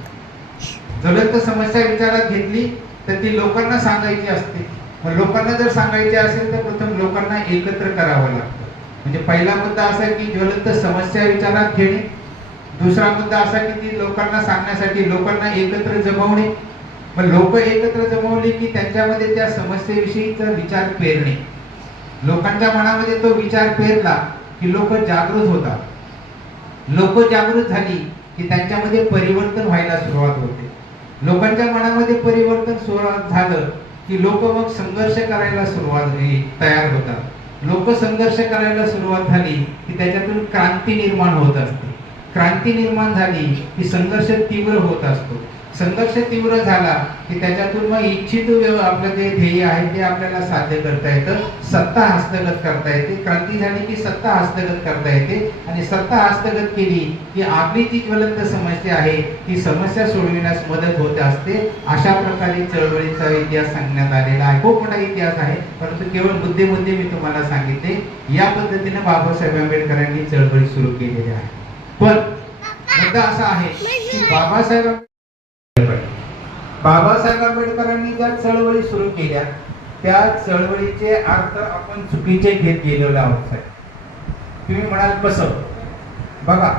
ज्वलंत समस्या विचारात घेतली तर ती लोकांना सांगायची असते. लोकांना जर सांगायची असेल तर प्रथम लोकांना एकत्र करावं लागतं. म्हणजे पहिला मुद्दा असा की ज्वलंत समस्या विचारात घेणे, दुसरा मुद्दा असा की ती लोकांना सांगण्यासाठी लोकांना एकत्र जमवणे. मग लोक एकत्र जमवले की त्यांच्यामध्ये त्या समस्येविषयीचा विचार पेरणे. लोकांच्या मनामध्ये तो विचार पेरला की लोक जागृत होतात. लोक जागृत झाली की त्यांच्यामध्ये परिवर्तन व्हायला सुरुवात होते. लोकांच्या मनामध्ये परिवर्तन सुरुवात झालं की लोक मग संघर्ष करायला तयार होतात. लोक संघर्ष करायला सुरुवात झाली की त्याच्यातून क्रांती निर्माण होत असते. क्रांती निर्माण झाली की संघर्ष तीव्र होत असतो. संघर्ष तीव्र झाला की त्याच्यातून मग इच्छित आपलं जे ध्येय आहे ते आपल्याला साध्य करता येतं. सत्ता हस्तगत करता येते. क्रांती झाली की सत्ता हस्तगत करता येते आणि सत्ता हस्तगत केली की आपली जी ज्वलंत समस्या आहे ती समस्या सोडविण्यास मदत होत असते. अशा प्रकारे चळवळीचा इतिहास सांगण्यात आलेला आहे. खूप मोठा इतिहास आहे, परंतु केवळ मुद्दे मी तुम्हाला सांगितले. या पद्धतीने बाबासाहेब आंबेडकरांनी चळवळी सुरू केलेली आहे. पण मुद्दा असा आहे की बाबासाहेब आंबेडकरांनी ज्या चळवळी सुरू केल्या त्या चळवळीचे अर्थ आपण चुकीचे घेत गेलेलो आहोत. तुम्ही म्हणाल कसं? बघा,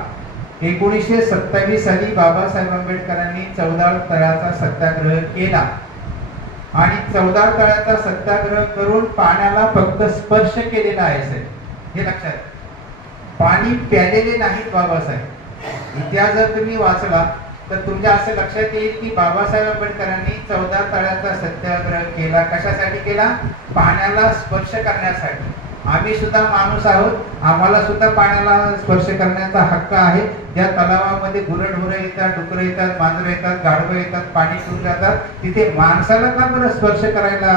1927 साली बाबासाहेब आंबेडकरांनी 14 तळ्याचा सत्याग्रह केला आणि 14 तळ्याचा सत्याग्रह करून पाण्याला फक्त स्पर्श केलेला आहे साहेब, हे लक्षात. पाणी प्यालेले नाहीत बाबासाहेब. इतिहास जर तुम्ही वाचला तर तुमच्या असं लक्षात येईल की बाबासाहेब आंबेडकरांनी 14 तळ्याचा सत्याग्रह केला. कशासाठी केला? पाण्याला स्पर्श करण्यासाठी. आम्ही सुद्धा माणूस आहोत, आम्हाला सुद्धा पाण्याला स्पर्श करण्याचा हक्क आहे. ज्या तलावामध्ये गुरढोरं येतात, डुकरं येतात, मांजरं येतात, गाढवं येतात, पाणी पिऊन जातात, तिथे माणसाला का बरं स्पर्श करायला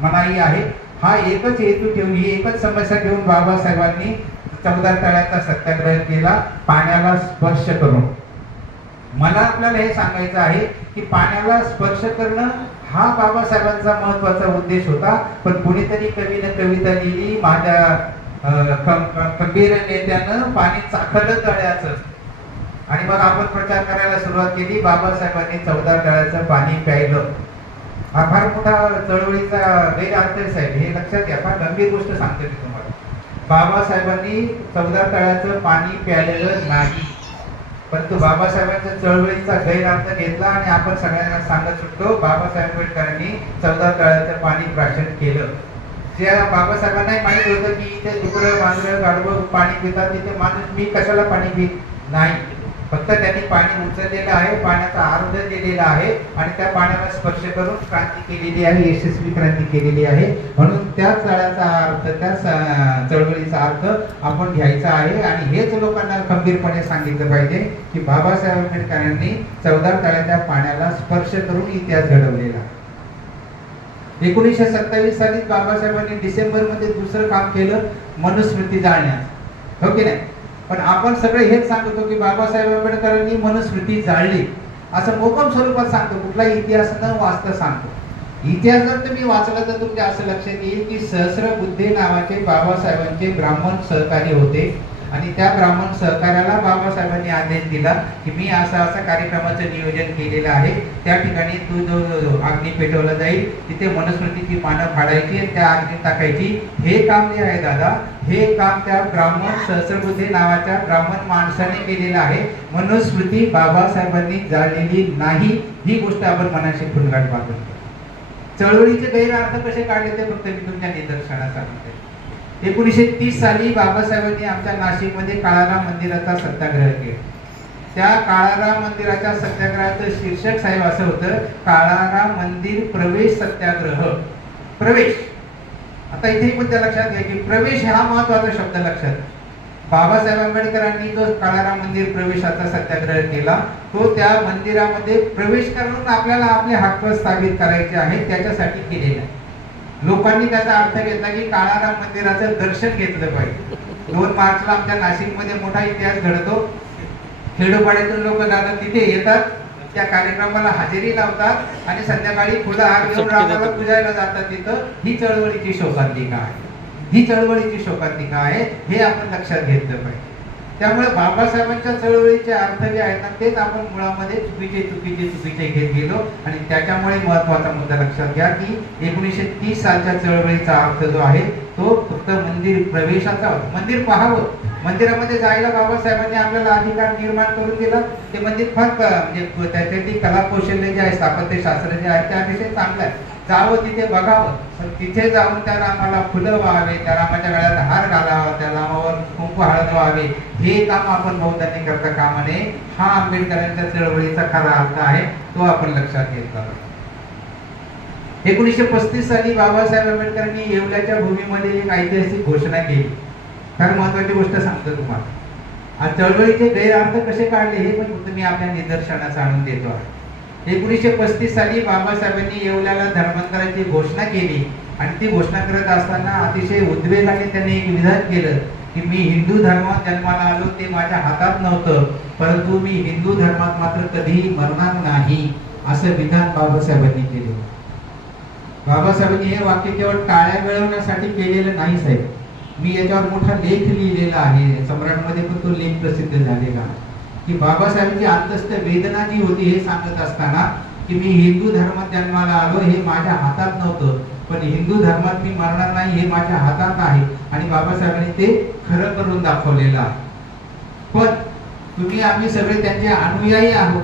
मनाई आहे? हा एकच हेतू ठेवून, ही एकच समस्या ठेवून बाबासाहेबांनी 14 तळ्याचा सत्याग्रह केला, पाण्याला स्पर्श करून. मला आपल्याला हे सांगायचं आहे की पाण्याला स्पर्श करणं हा बाबासाहेबांचा महत्वाचा उद्देश होता. पण कुणीतरी कवीनं कविता लिहिली, माझ्या खंबीर नेत्यानं पाणी चाखलं तळ्याचं, आणि मग आपण प्रचार करायला सुरुवात केली. बाबासाहेबांनी 14 तळ्याचं पाणी प्यायलं. हा फार मोठा चळवळीचा गैरअर्थ आहे साहेब, हे लक्षात घ्या. फार गंभीर गोष्ट सांगते मी तुम्हाला. बाबासाहेबांनी 14 तळ्याचं पाणी प्यायलेलं नाही, परंतु बाबासाहेबांच्या चळवळीचा गैरअर्थ घेतला आणि आपण सगळ्यांना सांगत सुटलो बाबासाहेब आंबेडकरांनी 14 तळ्याचं पाणी प्राशन केलं. ज्या बाबासाहेबांनाही माहित होतं की इथे डुकरं, मांजरं, गाढवं पाणी पितात, तिथे माणूस मी कशाला पाणी पित नाही. फक्त त्यांनी पाणी उचललेलं आहे, पाण्याचा अर्थ दिलेला आहे आणि त्या पाण्याला स्पर्श करून क्रांती केलेली आहे, यशस्वी क्रांती केलेली आहे. म्हणून त्या तळ्याचा अर्थ, त्या चळवळीचा अर्थ आपण घ्यायचा आहे आणि हेच लोकांना खंबीरपणे सांगितलं पाहिजे की बाबासाहेब आंबेडकरांनी 14 तळ्याच्या पाण्याला स्पर्श करून इतिहास घडवलेला. 1927 साली बाबासाहेबांनी डिसेंबरमध्ये दुसरं काम केलं, मनुस्मृती जाळण्यास, हो की नाही? पण आपण सगळे हेच सांगतो की बाबासाहेब आंबेडकरांनी मनुस्मृती जाळली, असं मोकम स्वरूपात सांगतो, कुठलाही इतिहास न वाचता सांगतो. इतिहास जर तुम्ही वाचला तर तुमच्या असं लक्षात येईल की सहस्रबुद्धे नावाचे बाबासाहेबांचे ब्राह्मण सहकारी होते आणि त्या ब्राह्मण सहकार्याला बाबासाहेबांनी आदेश दिला की मी असं कार्यक्रमाचं नियोजन केलेलं आहे, त्या ठिकाणी तू जो अग्नी पेटवला जाईल तिथे मनुस्मृतीची पानं फाडायची आणि त्या अग्नीत टाकायची. हे काम जे आहे दादा, हे काम त्या ब्राह्मण सहस्रबुद्धे नावाच्या ब्राह्मण माणसाने केलेलं आहे. मनुस्मृती बाबासाहेबांनी जाळलेली नाही, ही गोष्ट आपण मनाशी फुलगाठ बांधून. चळवळीचे गैरअर्थ कसे काढले ते फक्त मी तुमच्या निदर्शनास सांगते. 1930 साली बाबासाहेबांनी आमच्या नाशिकमध्ये काळाराम मंदिराचा सत्याग्रह केला. त्या काळाराम मंदिराच्या सत्याग्रहाचं शीर्षक साहेब असं होतं, काळाराम मंदिर प्रवेश सत्याग्रह. प्रवेश, आता इथे मुद्दा लक्षात घ्या की प्रवेश हा महत्वाचा शब्द लक्षात. बाबासाहेब आंबेडकरांनी जो काळाराम मंदिर प्रवेशाचा सत्याग्रह केला, तो त्या मंदिरामध्ये प्रवेश करून आपल्याला आपले हक्क स्थापित करायचे आहेत त्याच्यासाठी केलेला. लोकांनी त्याचा अर्थ घेतला की काळाराम मंदिराचं दर्शन घेतलं पाहिजे. 2 मार्चला आमच्या नाशिकमध्ये मोठा इतिहास घडतो. खेडोपाड्यातून लोक जातात, तिथे येतात, त्या कार्यक्रमाला हजेरी लावतात आणि संध्याकाळी फुलं हार घेऊन रामाला पूजायला जातात. तिथं ही चळवळीची शोकांतिका आहे, ही चळवळीची शोकांतिका आहे, हे आपण लक्षात घेतलं पाहिजे. त्यामुळे बाबासाहेबांच्या चळवळीचे अर्थ जे आहेत ना, तेच आपण मुळामध्ये चुकीचे घेत गेलो आणि त्याच्यामुळे महत्वाचा मुद्दा लक्षात घ्या की 1930 सालच्या चळवळीचा अर्थ जो आहे तो फक्त मंदिर प्रवेशाचा होता. मंदिर पाहावं, मंदिरामध्ये जायला बाबासाहेबांनी आपल्याला अधिकार निर्माण करून दिला. ते मंदिर फार म्हणजे त्याच्यातली कला कौशल्य जे आहे, स्थापत्य शास्त्र जे आहे ते अतिशय चांगलं आहे. जावं, तिथे बघावं, तिथे जाऊन त्या रामाला फुलं व्हावे, त्या रामाच्या गळ्यात हार घालावा, त्या रामावर कुंकू हळद व्हावे, हे काम आपण बौद्धांनी करता कामा नये. हा आंबेडकरांच्या चळवळीचा खरा अर्थ आहे, तो आपण लक्षात घेतला. 1935 साली बाबासाहेब आंबेडकरांनी येवल्याच्या भूमीमध्ये एक ऐतिहासिक घोषणा केली. फार महत्वाची गोष्ट सांगतो तुम्हाला. आज चळवळीचे गैरअर्थ कसे काढले हे पण तुम्ही आपल्या निदर्शनास आणून देतो आहे. 1935 साली बाबासाहेबांनी येवल्याला धर्मांतराची घोषणा केली आणि ती घोषणा करत असताना अतिशय उद्वेगाने त्यांनी एक विधान केलं की मी हिंदू धर्मात जन्माला आलो, ते माझ्या हातात नव्हतं, परंतु मी हिंदू धर्मात मात्र कधीही मरणार नाही, असं विधान बाबासाहेबांनी केले. बाबासाहेबांनी हे वाक्य केवळ टाळ्या मिळवण्यासाठी केलेलं नाही साहेब. मी याच्यावर मोठा लेख लिहिलेला आहे, सम्राटमध्ये पण तो लेख प्रसिद्ध झालेला की बाबासाहेबांची अंतस्थ वेदना जी होती हे सांगत असताना की मी हिंदू धर्मात जन्माला आलो, हे माझ्या हातात नव्हतं, पण हिंदू धर्मात मी मरणार नाही, हे माझ्या हातात आहे. आणि बाबासाहेबांनी ते खरं करून दाखवलेलं आहे. पण तुम्ही आम्ही सगळे त्यांचे अनुयायी आहोत.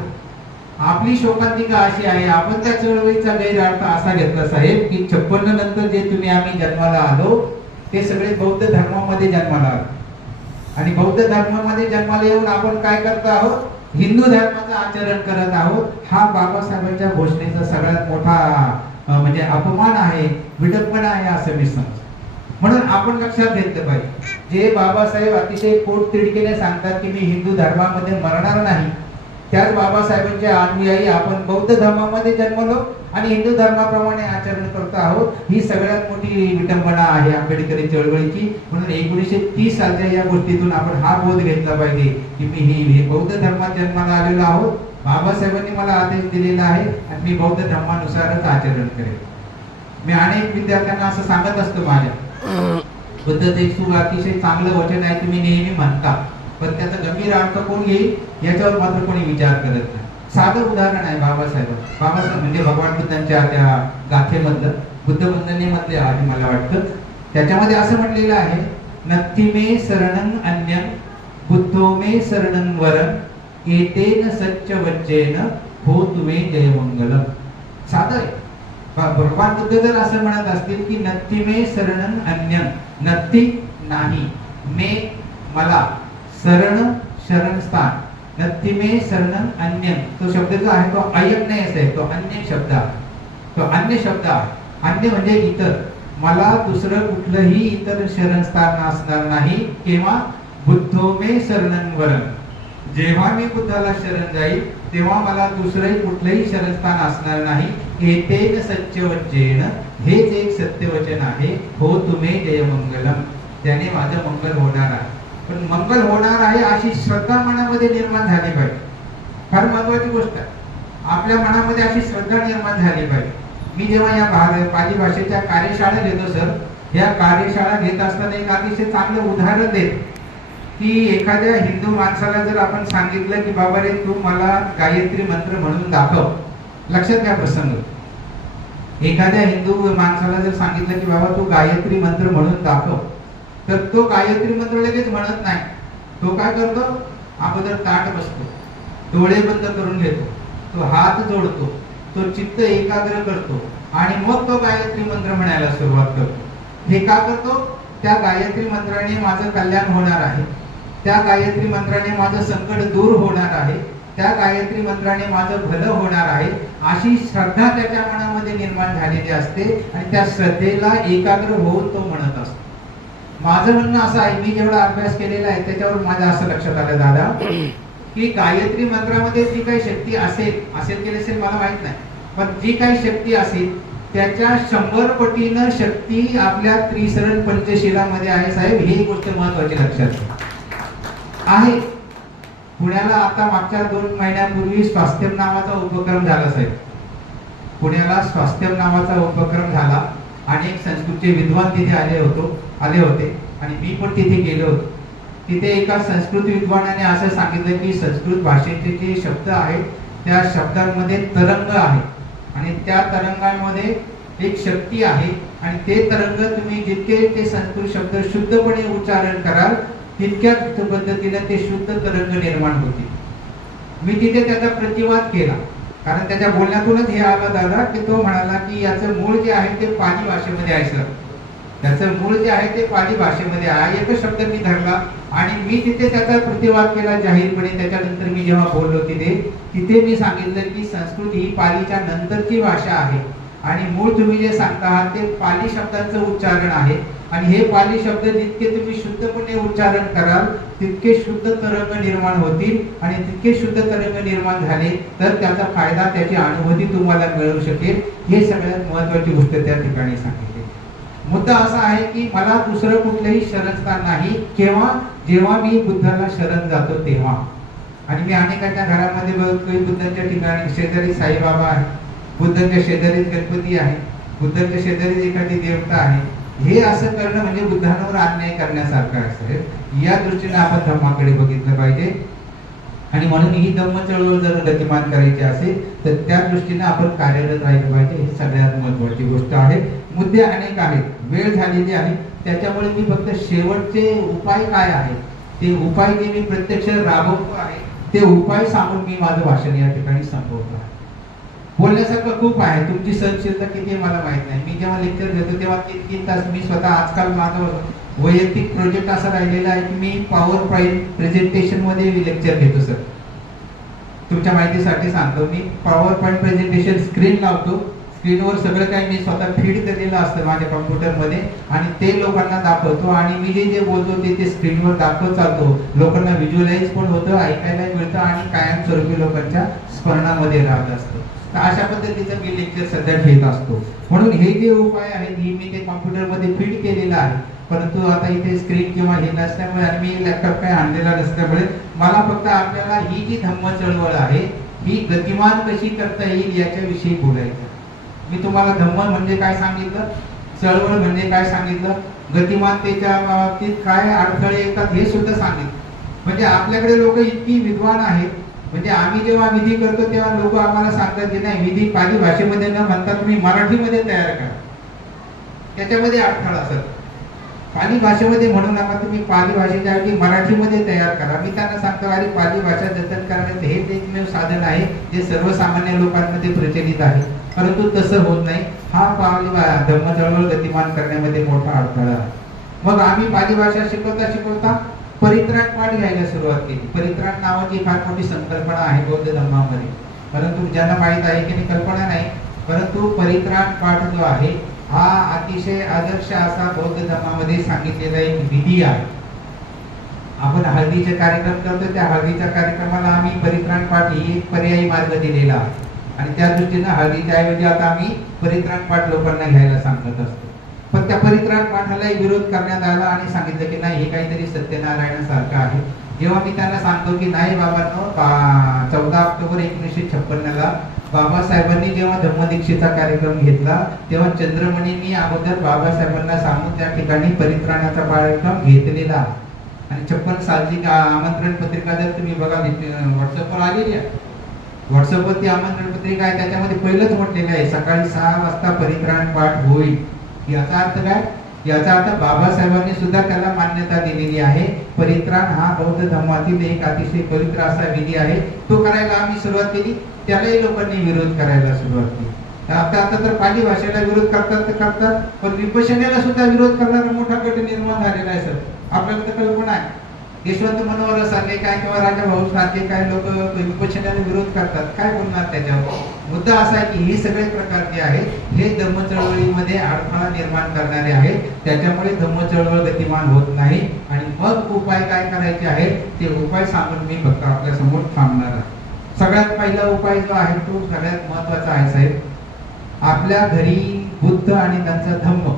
आपली शोकांतिका अशी आहे, आपण त्या चळवळीचा गैरअर्थ असा घेतला साहेब की 56 नंतर जे तुम्ही आम्ही जन्माला आलो ते सगळे बौद्ध धर्मामध्ये जन्माला आलो आणि बौद्ध धर्मामध्ये जन्माला येऊन आपण काय करतो आहोत, हिंदू धर्माचं आचरण करत आहोत. हा बाबासाहेबांच्या घोषणेचा सगळ्यात मोठा म्हणजे अपमान आहे, विडंबना आहे असं मी समजतो. म्हणून आपण लक्षात घेतलं पाहिजे, जे बाबासाहेब अतिशय पोटतिडकीने सांगतात की मी हिंदू धर्मामध्ये मरणार नाही, त्याच बाबासाहेबांचे अनुयायी आपण बौद्ध धर्मामध्ये जन्मलो आणि हिंदू धर्माप्रमाणे आचरण करतो आहोत. ही सगळ्यात मोठी विडंबना आहे आंबेडकरी चळवळीची. म्हणून 1930 सालच्या या गोष्टीतून आपण हा बोध घेतला पाहिजे की मी ही बौद्ध धर्मात जन्माला आलेलो आहोत, बाबासाहेबांनी मला आदेश दिलेला आहे आणि मी बौद्ध धर्मानुसारच आचरण करेन. मी अनेक विद्यार्थ्यांना असं सांगत असतो, माझ्या बुद्धचं एक अतिशय चांगलं वचन आहे, तुम्ही नेहमी म्हणता, पण त्याचा गंभीर अर्थ कोण घेईल याच्यावर मात्र कोणी विचार करत नाही. साधं उदाहरण आहे बाबासाहेब म्हणजे भगवान बुद्धांच्या त्या गाथेमधलं, बुद्ध वंदनेमधले आहे मला वाटतं. त्याच्यामध्ये असं म्हटलेलं आहे, नत्थी मे शरणं अन्यं बुद्धो मे शरणं वरं एतेन सच्च वज्जेन होतु मे जयमंगलम. साधं आहे. भगवान बुद्ध जर असं म्हणत असतील की नत्थी मे शरणं अन्यं, नत्थी नाही, मे मला, शरण शरणस्थान, नत्थी मे शरणं अन्यं, तो शब्द जो आहे तो अयम नाही आहे, तो अन्य शब्द आहे, तो अन्य शब्द आहे. अन्य म्हणजे इतर, मला दुसरं कुठलंही इतर शरणस्थान असणार नाही. केव्हा? बुद्धो मे शरणं वरं, जेव्हा मी बुद्धाला शरण जाईल तेव्हा मला दुसरंही कुठलंही शरणस्थान असणार नाही. एतेन सत्यवचेन, हेच एक सत्यवचन आहे. हो तुम्ही जयमंगलम, त्याने माझं मंगल होणार आहे. पण मंगल होणार आहे अशी श्रद्धा मनामध्ये निर्माण झाली पाहिजे. फार महत्वाची गोष्ट आहे, आपल्या मनामध्ये अशी श्रद्धा निर्माण झाली पाहिजे. मी जेव्हा या पाली भाषेच्या कार्यशाळा घेतो सर, या कार्यशाळा घेत असताना एक अतिशय चांगलं उदाहरण देत की एखाद्या हिंदू माणसाला जर आपण सांगितलं की बाबा रे तू मला गायत्री मंत्र म्हणून दाखव, लक्षात घ्या प्रसंग, एखाद्या हिंदू माणसाला जर सांगितलं की बाबा तू गायत्री मंत्र म्हणून दाखव, तर तो गायत्री मंत्र लगेच म्हणत नाही. तो काय करतो, अगोदर ताट बसतो, डोळे बंद करून घेतो, तो हात जोडतो, तो चित्त एकाग्र करतो आणि मग तो गायत्री मंत्र म्हणायला सुरुवात करतो. हे का करतो? त्या गायत्री मंत्राने माझं कल्याण होणार आहे, त्या गायत्री मंत्राने माझं संकट दूर होणार आहे, त्या गायत्री मंत्राने माझं भलं होणार आहे, अशी श्रद्धा त्याच्या मनामध्ये निर्माण झालेली असते आणि त्या श्रद्धेला एकाग्र होऊन तो म्हणत असतो. माझं म्हणणं असं आहे, मी जेवढा अभ्यास केलेला आहे त्याच्यावर माझं असं लक्षात आलं दादा की गायत्री मंत्रामध्ये जी काही शक्ती असेल की नसेल मला माहित नाही, पण जी काही शक्ती असेल त्याच्या 100 पटीनं शक्ती आपल्या त्रिशरण पंचशिलामध्ये आहे साहेब. ही गोष्ट महत्वाची लक्षात आहे. पुण्याला आता मागच्या 2 महिन्यापूर्वी स्वास्थ्यम नावाचा उपक्रम झाला साहेब. पुण्याला स्वास्थ्यम नावाचा उपक्रम झाला. अनेक संस्कृतचे विद्वान तिथे आले होते आणि मी पण तिथे गेलो होतो. तिथे एका संस्कृत विद्वानाने असं सांगितलं की संस्कृत भाषेचे जे शब्द आहेत त्या शब्दांमध्ये तरंग आहे आणि त्या तरंगांमध्ये एक शक्ती आहे आणि ते तरंग तुम्ही जितके ते संस्कृत शब्द शुद्धपणे उच्चारण कराल तितक्याच पद्धतीने ते शुद्ध तरंग निर्माण होतील. मी तिथे त्याचा प्रतिवाद केला, कारण त्याच्या बोलण्यातूनच हे आलं दादा की तो म्हणाला की याचं मूळ जे आहे ते पाली भाषेमध्ये आहे सर, त्याचं मूळ जे आहे ते पाली भाषेमध्ये आहे. एकच शब्द मी धरला आणि मी तिथे त्याचा प्रतिवाद केला जाहीरपणे. त्याच्यानंतर मी जेव्हा बोललो तिथे मी सांगितलं की संस्कृत ही पालीच्या नंतरची भाषा आहे आणि मूळ तुम्ही जे सांगता आहात ते पाली शब्दांचं उच्चारण आहे आणि हे पाली शब्द जितके तुम्ही शुद्धपणे उच्चारण कराल तितके शुद्ध तरंग निर्माण होतील आणि तितके शुद्ध तरंग निर्माण झाले तर त्याचा फायदा, त्याची अनुभूती तुम्हाला मिळू शकेल. हे सगळ्यात महत्वाची गोष्ट त्या ठिकाणी सांगितली. मुद्दा असा आहे की मला दुसरं कुठलंही शरणस्थान नाही. केव्हा? जेव्हा मी बुद्धाला शरण जातो तेव्हा. आणि मी अनेकांच्या घरामध्ये बघतोय बुद्धांच्या ठिकाणी शेजारी साईबाबा आहे, बुद्धांच्या शेजारीच गणपती आहे, बुद्धांच्या शेजारीच एखादी देवता आहे. हे असं करणं म्हणजे बुद्धांवर अन्याय करण्यासारखं आहे. या दृष्टीने आपण धम्माकडे बघितलं पाहिजे आणि म्हणून ही धम्म चळवळ जर गतिमान करायची असेल तर त्या दृष्टीने आपण कार्यरत राहिलं पाहिजे. ही सगळ्यात महत्त्वाची गोष्ट आहे. मुद्दे अनेक आहेत, वेळ झालेली आहे, त्याच्यामुळे मी फक्त शेवटचे उपाय काय आहेत ते उपाय जे मी प्रत्यक्ष राबवतो आहे ते उपाय सांगून मी माझं भाषण या ठिकाणी संपवतो. बोलण्यासारखं खूप आहे. तुमची सहनशीलता किती मला माहित नाही. मी जेव्हा लेक्चर घेतो तेव्हा 3-3 तास मी स्वतः, आजकाल माझं वैयक्तिक प्रोजेक्ट असा राहिलेला आहे की मी पॉवर पॉइंट प्रेझेंटेशन मध्ये लेक्चर घेतो सर. तुमच्या माहितीसाठी सांगतो, मी पॉवर पॉइंट प्रेझेंटेशन स्क्रीन लावतो, स्क्रीनवर सगळं काही मी स्वतः फीड केलेलं असतं माझ्या कॉम्प्युटरमध्ये आणि ते लोकांना दाखवतो आणि मी जे जे बोलतो ते स्क्रीनवर दाखवत चालतो. लोकांना व्हिज्युअलाइज पण होतं, ऐकायला मिळतं आणि कायमस्वरूपी लोकांच्या स्मरणामध्ये राहत असतं. तर अशा पद्धतीचं मी लेक्चर सध्या घेत असतो. म्हणून हे जे उपाय आहेत ही मी ते कॉम्प्युटरमध्ये फीड केलेलं आहे. परंतु आता इथे स्क्रीन किंवा हे नसल्यामुळे आणि मी लॅपटॉप काही आणलेला नसल्यामुळे मला फक्त आपल्याला ही जी धम्म चळवळ आहे ही गतिमान कशी करता येईल याच्याविषयी बोलायचं. मी तुम्हाला धम्म म्हणजे काय सांगितलं, चळवळ म्हणजे काय सांगितलं, गतिमानतेच्या बाबतीत काय अडथळे येतात हे सुद्धा सांगितलं. म्हणजे आपल्याकडे लोक इतकी विद्वान आहेत, म्हणजे आम्ही जेव्हा विधी करतो तेव्हा लोक आम्हाला सांगतात की नाही, विधी पाली भाषेमध्ये न म्हणता तुम्ही मराठीमध्ये तयार करा, त्याच्यामध्ये अडथळा असत. पाली भाषेमध्ये म्हणू नका, तुम्ही पाली भाषेच्या ऐवजी मराठीमध्ये तयार करा. मी त्यांना सांगतो अरे पाली भाषा जतन करण्याचे हेच एकमेव साधन आहे जे सर्वसामान्य लोकांमध्ये प्रचलित आहे. परंतु तसं होत नाही. हा पाली धम्म चळवळ गतिमान करण्यामध्ये मोठा अडथळा आहे. मग आम्ही पाली भाषा शिकवता परित्राण पाठ घ्यायला सुरुवात केली. परित्राण नावाची फार मोठी संकल्पना आहे बौद्ध धर्मामध्ये, परंतु ज्यांना माहित आहे की कल्पना नाही. परंतु परित्राण पाठ जो आहे हा अतिशय आदर्श असा बौद्ध धर्मामध्ये सांगितलेला एक विधी आहे. आपण हळदीचे कार्यक्रम करतो, त्या हळदीच्या कार्यक्रमाला आम्ही परित्राण पाठ ही एक पर्यायी मार्ग दिलेला आहे आणि त्या दृष्टीने हळदीच्या ऐवजी आता आम्ही परित्राण पाठ लोकांना घ्यायला सांगत असतो. पण त्या परित्राण पाठालाही विरोध करण्यात आला आणि सांगितलं की नाही, हे काहीतरी सत्यनारायणासारखं आहे. जेव्हा मी त्यांना सांगतो की नाही बाबांनो, 14 ऑक्टोबर 1956 बाबासाहेबांनी जेव्हा धम्मदीक्षेचा कार्यक्रम घेतला तेव्हा चंद्रमणींनी अगोदर बाबासाहेबांना सांगून त्या ठिकाणी परित्राणाचा कार्यक्रम घेतलेला आणि 56 सालची आमंत्रण पत्रिका जर तुम्ही बघा व्हॉट्सअपवर आलेली आहे, व्हॉट्सअपवर ती आमंत्रण पत्रिका आहे, त्याच्यामध्ये पहिलंच म्हटलेलं आहे सकाळी 6 वाजता परित्राण पाठ होईल. याचा अर्थ काय? याचा अर्थ बाबासाहेबांनी सुद्धा त्याला मान्यता दिलेली आहे. परित्राण हा बौद्ध धर्मातील एक अतिशय पवित्र असा विधी आहे. तो करायला आम्ही सुरुवात केली, त्यालाही लोकांनी विरोध करायला सुरुवात केली. आता तर पाली भाषेला विरोध करतात, पण विपश्यनेला सुद्धा विरोध करणारा मोठा गट निर्माण झालेला आहे सर. आपल्याला तर कल्पना आहे, यशवंत मनोहर सारखे काय किंवा राजा भाऊ सारखे काय लोक विपश्यनेला विरोध करतात. काय बोलणार त्याच्यावर? मुद्दा असा आहे की हे सगळे प्रकार जे आहेत हे धम्म चळवळीमध्ये अडथळा निर्माण करणारे आहेत. त्याच्यामुळे धम्म चळवळ गतिमान होत नाही. आणि मग उपाय काय करायचे आहेत ते उपाय सांगून मी फक्त आपल्या समोर थांबणार आहे. सगळ्यात पहिला उपाय जो आहे तो सगळ्यात महत्वाचा आहे साहेब. आपल्या घरी बुद्ध आणि त्यांचा धम्म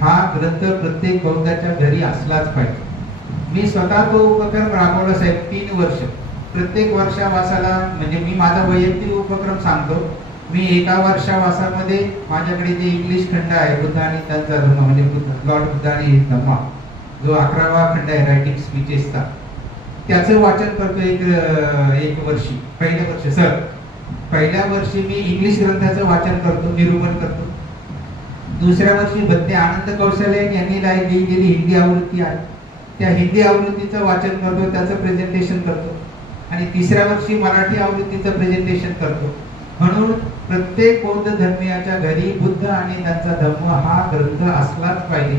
हा ग्रंथ प्रत्येक बौद्धाच्या घरी असलाच पाहिजे. मी स्वतः तो उपक्रम राबवला साहेब 3 वर्ष. प्रत्येक वर्षावासाला, म्हणजे मी माझा वैयक्तिक उपक्रम सांगतो, मी एका वर्षावासामध्ये माझ्याकडे जे इंग्लिश खंड आहे बुद्ध आणि त्यांचा धम्म म्हणजे लॉर्ड बुद्ध आणि धम्मा, जो 11वा खंड आहे रायटिंग स्पीचेसचा, त्याचं वाचन करतो एक वर्षी. पहिल्या वर्षी मी इंग्लिश ग्रंथाचं वाचन करतो, निरूपण करतो. दुसऱ्या वर्षी भत्ते आनंद कौशल्य यांनी लिहिलेली हिंदी आवृत्ती आहे, त्या हिंदी आवृत्तीचं वाचन करतो, त्याचं प्रेझेंटेशन करतो. आणि तिसऱ्या वर्षी मराठी आवृत्तीचं प्रेझेंटेशन करतो. म्हणून प्रत्येक बौद्ध धर्मीयाच्या घरी बुद्ध आणि त्यांचा धम्म हा ग्रंथ असलाच पाहिजे.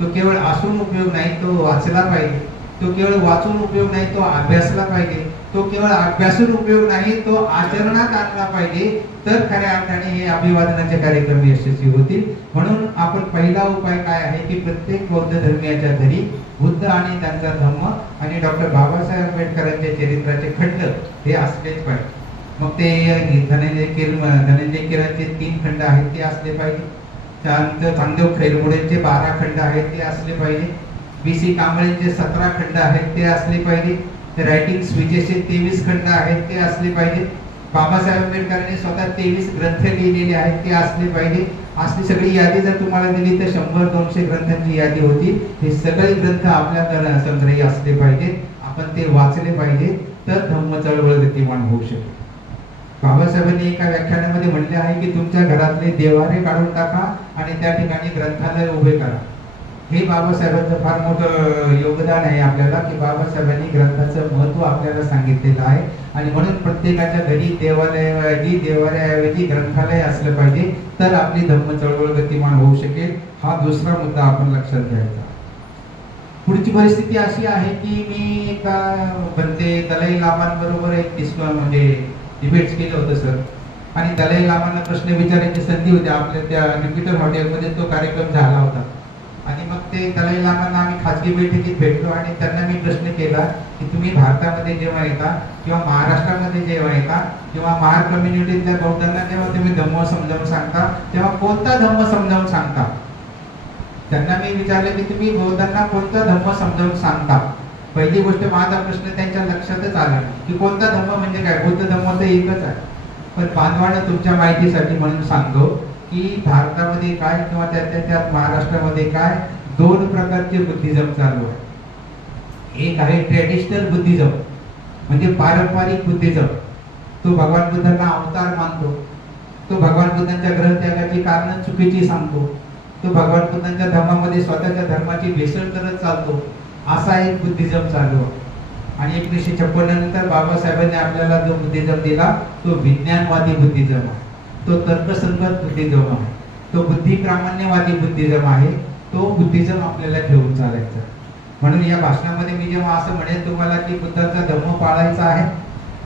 तो केवळ असून उपयोग नाही, तो वाचला पाहिजे. तो केवळ वाचून उपयोग नाही, तो अभ्यासला पाहिजे. तो केवळ अभ्यासून उपयोग नाही, तो आचरणात आणला पाहिजे. तर खऱ्या अर्थाने हे अभिवादनाचे कार्यक्रम यशस्वी होतील. म्हणून आपण पहिला उपाय काय आहे की प्रत्येक बौद्ध धर्मीयाच्या घरी बुद्ध आणि त्यांचा धम्म आणि डॉक्टर बाबासाहेब आंबेडकरांच्या चरित्राचे खंड हे असलेच पाहिजे. मग ते धनंजय केरांचे 3 खंड आहेत ते असले पाहिजे. त्यानंतर चांगदेव खैरमुडेंचे 12 खंड आहेत ते असले पाहिजे. BC कांबळेंचे 17 खंड आहेत ते असले पाहिजे. रायटिंग स्पीचेसचे 23 खंड आहेत ते असले पाहिजे. बाबासाहेब आंबेडकरांनी स्वतः 23 ग्रंथ लिहिलेले आहेत ते असले पाहिजे. असली सगळी यादी जर तुम्हाला दिली तर 100-200 ग्रंथांची यादी होती. हे सगळे ग्रंथ आपल्या संग्रही असले पाहिजे. आपण ते वाचले पाहिजे, तर धम्म चळवळ गतिमान होऊ शकेल. बाबासाहेबांनी एका व्याख्यानामध्ये म्हणले आहे की तुमच्या घरातले देवारे काढून टाका आणि त्या ठिकाणी ग्रंथालय उभे करा. हे बाबासाहेबांचं फार मोठं योगदान आहे आपल्याला, की बाबासाहेबांनी ग्रंथाचं महत्त्व आपल्याला सांगितलेलं आहे. आणि म्हणून प्रत्येकाच्या घरी देवालयाऐवजी ग्रंथालय असलं पाहिजे, तर आपली धम्म चळवळ गतिमान होऊ शकेल. हा दुसरा मुद्दा आपण लक्षात घ्यायचा. पुढची परिस्थिती अशी आहे की मी एका बनते दलाई लामांबरोबर एक म्हणजे डिबेट्स केलं होतं सर. आणि दलाई लामांना प्रश्न विचारायची संधी होती. आपल्या त्या ज्युपिटर हॉटेलमध्ये तो कार्यक्रम झाला होता. आणि मग ते दलाई लामांना आम्ही खाजगी बैठकीत भेटलो आणि त्यांना मी प्रश्न केला की तुम्ही भारतामध्ये जेव्हा येता किंवा महाराष्ट्रामध्ये जेव्हा येता किंवा महार कम्युनिटीतल्या बौद्धांना जेव्हा तुम्ही धम्म समजावून सांगता तेव्हा कोणता धम्म समजावून सांगता. त्यांना मी विचारलं की तुम्ही बौद्धांना कोणता धम्म समजावून सांगता. पहिली गोष्ट माझा प्रश्न त्यांच्या लक्षातच आला की कोणता धम्म म्हणजे काय. बुद्ध धम्म तर एकच आहे. पण बांधवानं तुमच्या माहितीसाठी म्हणून सांगतो की भारतामध्ये काय किंवा त्यात महाराष्ट्रामध्ये काय दोन प्रकारचे बुद्धिझम चालू आहे. एक आहे ट्रेडिशनल बुद्धिझम म्हणजे पारंपरिक बुद्धिझम. तो भगवान बुद्धांना अवतार मानतो. तो भगवान बुद्धांच्या ग्रहत्यागाची कारण चुकीची सांगतो. तो भगवान बुद्धांच्या धर्मामध्ये स्वतःच्या धर्माची भेसळ करत चालतो. असा एक बुद्धिझम चालू आहे. आणि 1956 नंतर बाबासाहेबांनी आपल्याला जो बुद्धिझम दिला तो विज्ञानवादी बुद्धिझम आहे. तो तर्कसंगत बुद्धिझम आहे. तो बुद्धिप्रामाण्यवादी बुद्धिझम आहे. तो बुद्धिझम आपल्याला ठेवून चालायचा. म्हणून या भाषणामध्ये मी जेव्हा असं म्हणेल तुम्हाला की बुद्धांचा धम्म पाळायचा आहे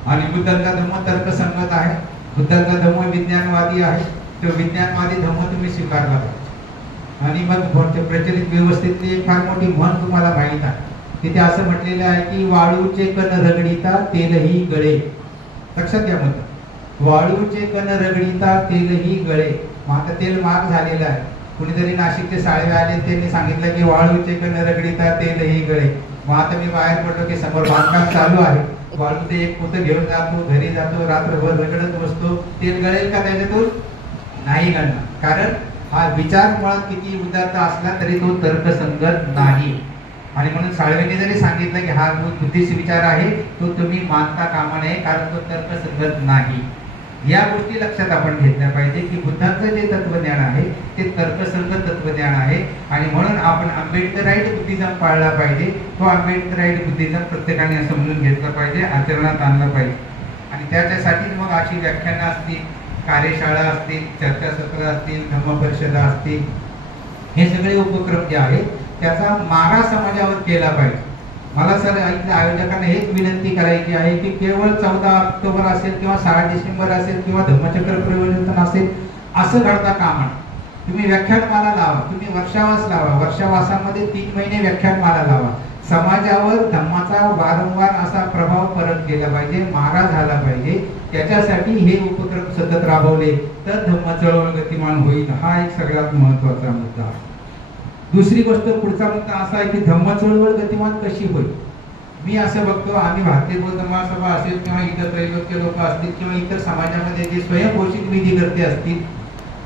आणि बुद्धांचा धम्म तर्कसंगत आहे, बुद्धांचा धम्म विज्ञानवादी आहे, तो विज्ञानवादी धम्म तुम्ही स्वीकारला पाहिजे. आणि मग प्रचलित व्यवस्थेतली एक फार मोठी म्हण तुम्हाला माहीत आहे. तिथे असं म्हटलेलं आहे की वाळूचे कण रगडीता तेलही गळे. लक्षात घ्या मग, वाळूचे कण रगडीता तेलही गळे. मग आता तेल महाग झालेलं आहे. कुणीतरी नाशिकचे साळवे आले त्यांनी सांगितलं की वाळूचे कण रगडीता तेलही गळे. मग आता मी बाहेर पडलो की समोर बांधकाम चालू आहे. वाळूचे एक पोतं घेऊन जातो, घरी जातो, रात्रभर रगडत बसतो. तेल गळेल का त्याच्यातून? नाही गळणार. कारण हा विचार मुळात किती उदात्त असला तरी तो तर्कसंगत नाही. आणि म्हणून साळवेंनी जरी सांगितलं की हा जो बुद्धिस्ट विचार आहे तो तुम्ही मानता कामा नये, कारण तो तर्कसंगत नाही. या गोष्टी लक्षात आपण घेतल्या पाहिजे की बुद्धांचं जे तत्वज्ञान आहे ते तर्कसंगत तत्वज्ञान आहे. आणि म्हणून आपण आंबेडकराईट बुद्धिझम पाळला पाहिजे. तो आंबेडकराईट बुद्धिझम प्रत्येकाने समजून घेतला पाहिजे, आचरणात आणलं पाहिजे. आणि त्याच्यासाठी मग अशी व्याख्यानं असतील, कार्यशाळा असतील, चर्चासत्र असतील, धम्मपरिषदा असतील, हे सगळे उपक्रम जे आहेत त्याचा मारा समाजावर केला पाहिजे. मला सर इथल्या आयोजकांना हेच विनंती करायची आहे की केवळ 14 ऑक्टोबर असेल किंवा 6 डिसेंबर असेल किंवा धम्मचक्र प्रवर्तन असेल असं घडता कामा नये. तुम्ही व्याख्यानमाला लावा, तुम्ही वर्षावास लावा, वर्षावासामध्ये 3 महिने व्याख्यानमाला लावा. समाजावर धम्माचा वारंवार असा प्रभाव परत केला पाहिजे, मारा झाला पाहिजे. त्याच्यासाठी हे उपक्रम सतत राबवले तर धम्म चळवळ गतिमान होईल. हा एक सगळ्यात महत्त्वाचा मुद्दा आहे. दुसरी गोष्ट, पुढचा मुद्दा असा आहे की धम्म चळवळ गतिमान कशी होईल. मी असं बघतो, आम्ही भारतीय बौद्ध महासभा असेल किंवा इतर त्रैलोक्य लोक असतील किंवा इतर समाजामध्ये जे स्वयंघोषित विधी करते असतील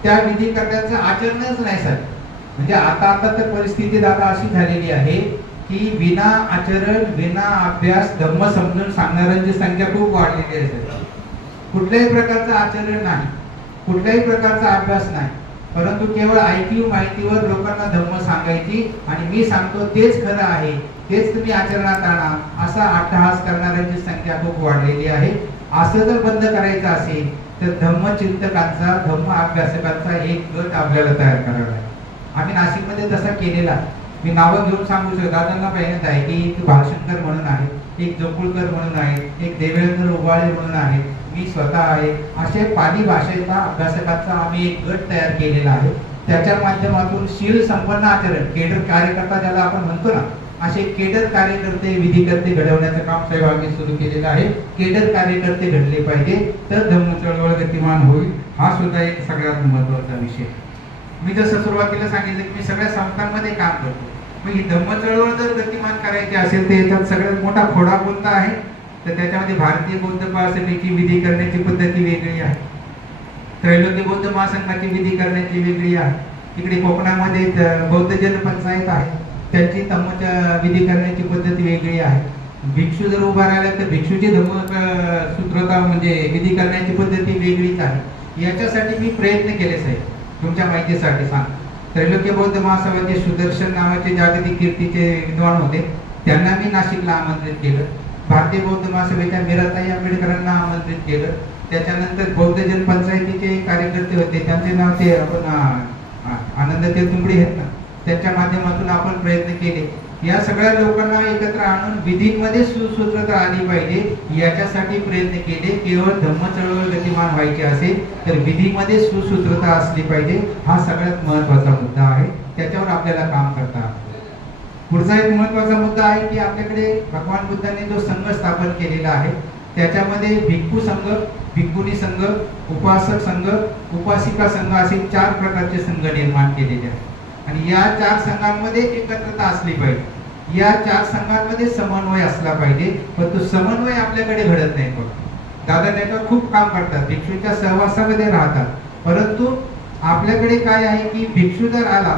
त्या विधी करण्याचं आचरणच नाही सर. म्हणजे आता तर परिस्थिती दादा अशी झालेली आहे की विना आचरण, विना अभ्यास धम्म समजून सांगणाऱ्यांची संख्या खूप वाढलेली आहे सर. कुठल्याही प्रकारचं आचरण नाही, कुठल्याही प्रकारचा अभ्यास नाही, परंतु केवळ ऐकीव माहितीवर लोकांना धम्म सांगायची आणि मी सांगतो तेच खरं आहे, तेच तुम्ही आचरणात आणा असा अट्टहास करणाऱ्यांची संख्या खूप वाढलेली आहे. असं जर बंद करायचं असेल तर धम्मचिंतकांचा, धम्म अभ्यासकांचा एक गट आपल्याला तयार करावा आहे. आम्ही नाशिकमध्ये तसा केलेला. मी नावं घेऊन सांगू शकतो. दादांना पाहिजे आहे की एक भालशंकर म्हणून आहे, एक जोकुळकर म्हणून आहे, एक देवेंद्र उबाळे म्हणून आहे, मी स्वतः आहे. असे पाली भाषेचा अभ्यासकांचा आम्ही एक गट तयार केलेला आहे. त्याच्या माध्यमातून शील संपन्न आचरण, केडर कार्यकर्ता ज्याला आपण म्हणतो ना, असे केडर कार्यकर्ते, विधिकर्ते घडवण्याचं काम साहेब आम्ही सुरू केलेलं आहे. केडर कार्यकर्ते घडले पाहिजे तर धम्म चळवळ गतिमान होईल. हा सुद्धा एक सगळ्यात महत्त्वाचा विषय. मी जसं सुरुवातीला सांगितलं की मी सगळ्या संस्थांमध्ये काम करतो. मग ही धम्म चळवळ जर गतिमान करायची असेल तर याच्यात सगळ्यात मोठा खोडा कोणता आहे तर त्याच्यामध्ये भारतीय बौद्ध महासभेची विधी करण्याची पद्धती वेगळी आहे, त्रैलोक्य बौद्ध महासंघाची विधी करण्याची वेगळी आहे, इकडे कोकणामध्ये बौद्ध जनपंचायत आहे त्यांची धम्म विधी करण्याची पद्धती वेगळी आहे. भिक्षू जर उभा राहिला तर भिक्षूची धम्म सूत्रता म्हणजे विधी करण्याची पद्धती वेगळीच आहे. याच्यासाठी मी प्रयत्न केले साहेब, तुमच्या माहितीसाठी सांग त्रैलोक्य बौद्ध महासभाचे सुदर्शन नावाचे जागतिक कीर्तीचे विद्वान होते, त्यांना मी नाशिकला आमंत्रित केलं. भारतीय बौद्ध महासभेच्या मीराताई आंबेडकरांना आमंत्रित केलं. त्याच्यानंतर बौद्ध जनपंचायतीचे कार्यकर्ते होते, त्यांचे नाव ते आपण आनंद तेलतुंबडे आहेत ना, त्यांच्या माध्यमातून आपण प्रयत्न केले. या सगळ्या लोकांना एकत्र आणून विधीमध्ये सुसूत्रता आली पाहिजे याच्यासाठी प्रयत्न केले. केवळ धम्म चळवळ गतिमान व्हायची असेल तर विधीमध्ये सुसूत्रता असली पाहिजे, हा सगळ्यात महत्वाचा मुद्दा आहे. त्याच्यावर आपल्याला काम करता. पुढचा एक महत्वाचा मुद्दा आहे की आपल्याकडे भगवान बुद्धांनी जो संघ स्थापन केलेला आहे त्याच्यामध्ये भिक्खू संघ, भिक्खुनी संघ, उपासक संघ, उपासिका संघ असे 4 प्रकारचे संघ निर्माण केलेले आहेत. आणि या 4 संघांमध्ये एकत्रता असली पाहिजे. या 4 संघांमध्ये समन्वय असला पाहिजे, पण तो समन्वय आपल्याकडे घडत नाही. दादा त्याच्यावर खूप काम करतात, भिक्षूच्या सहवासामध्ये राहतात, परंतु आपल्याकडे काय आहे की भिक्षू जर आला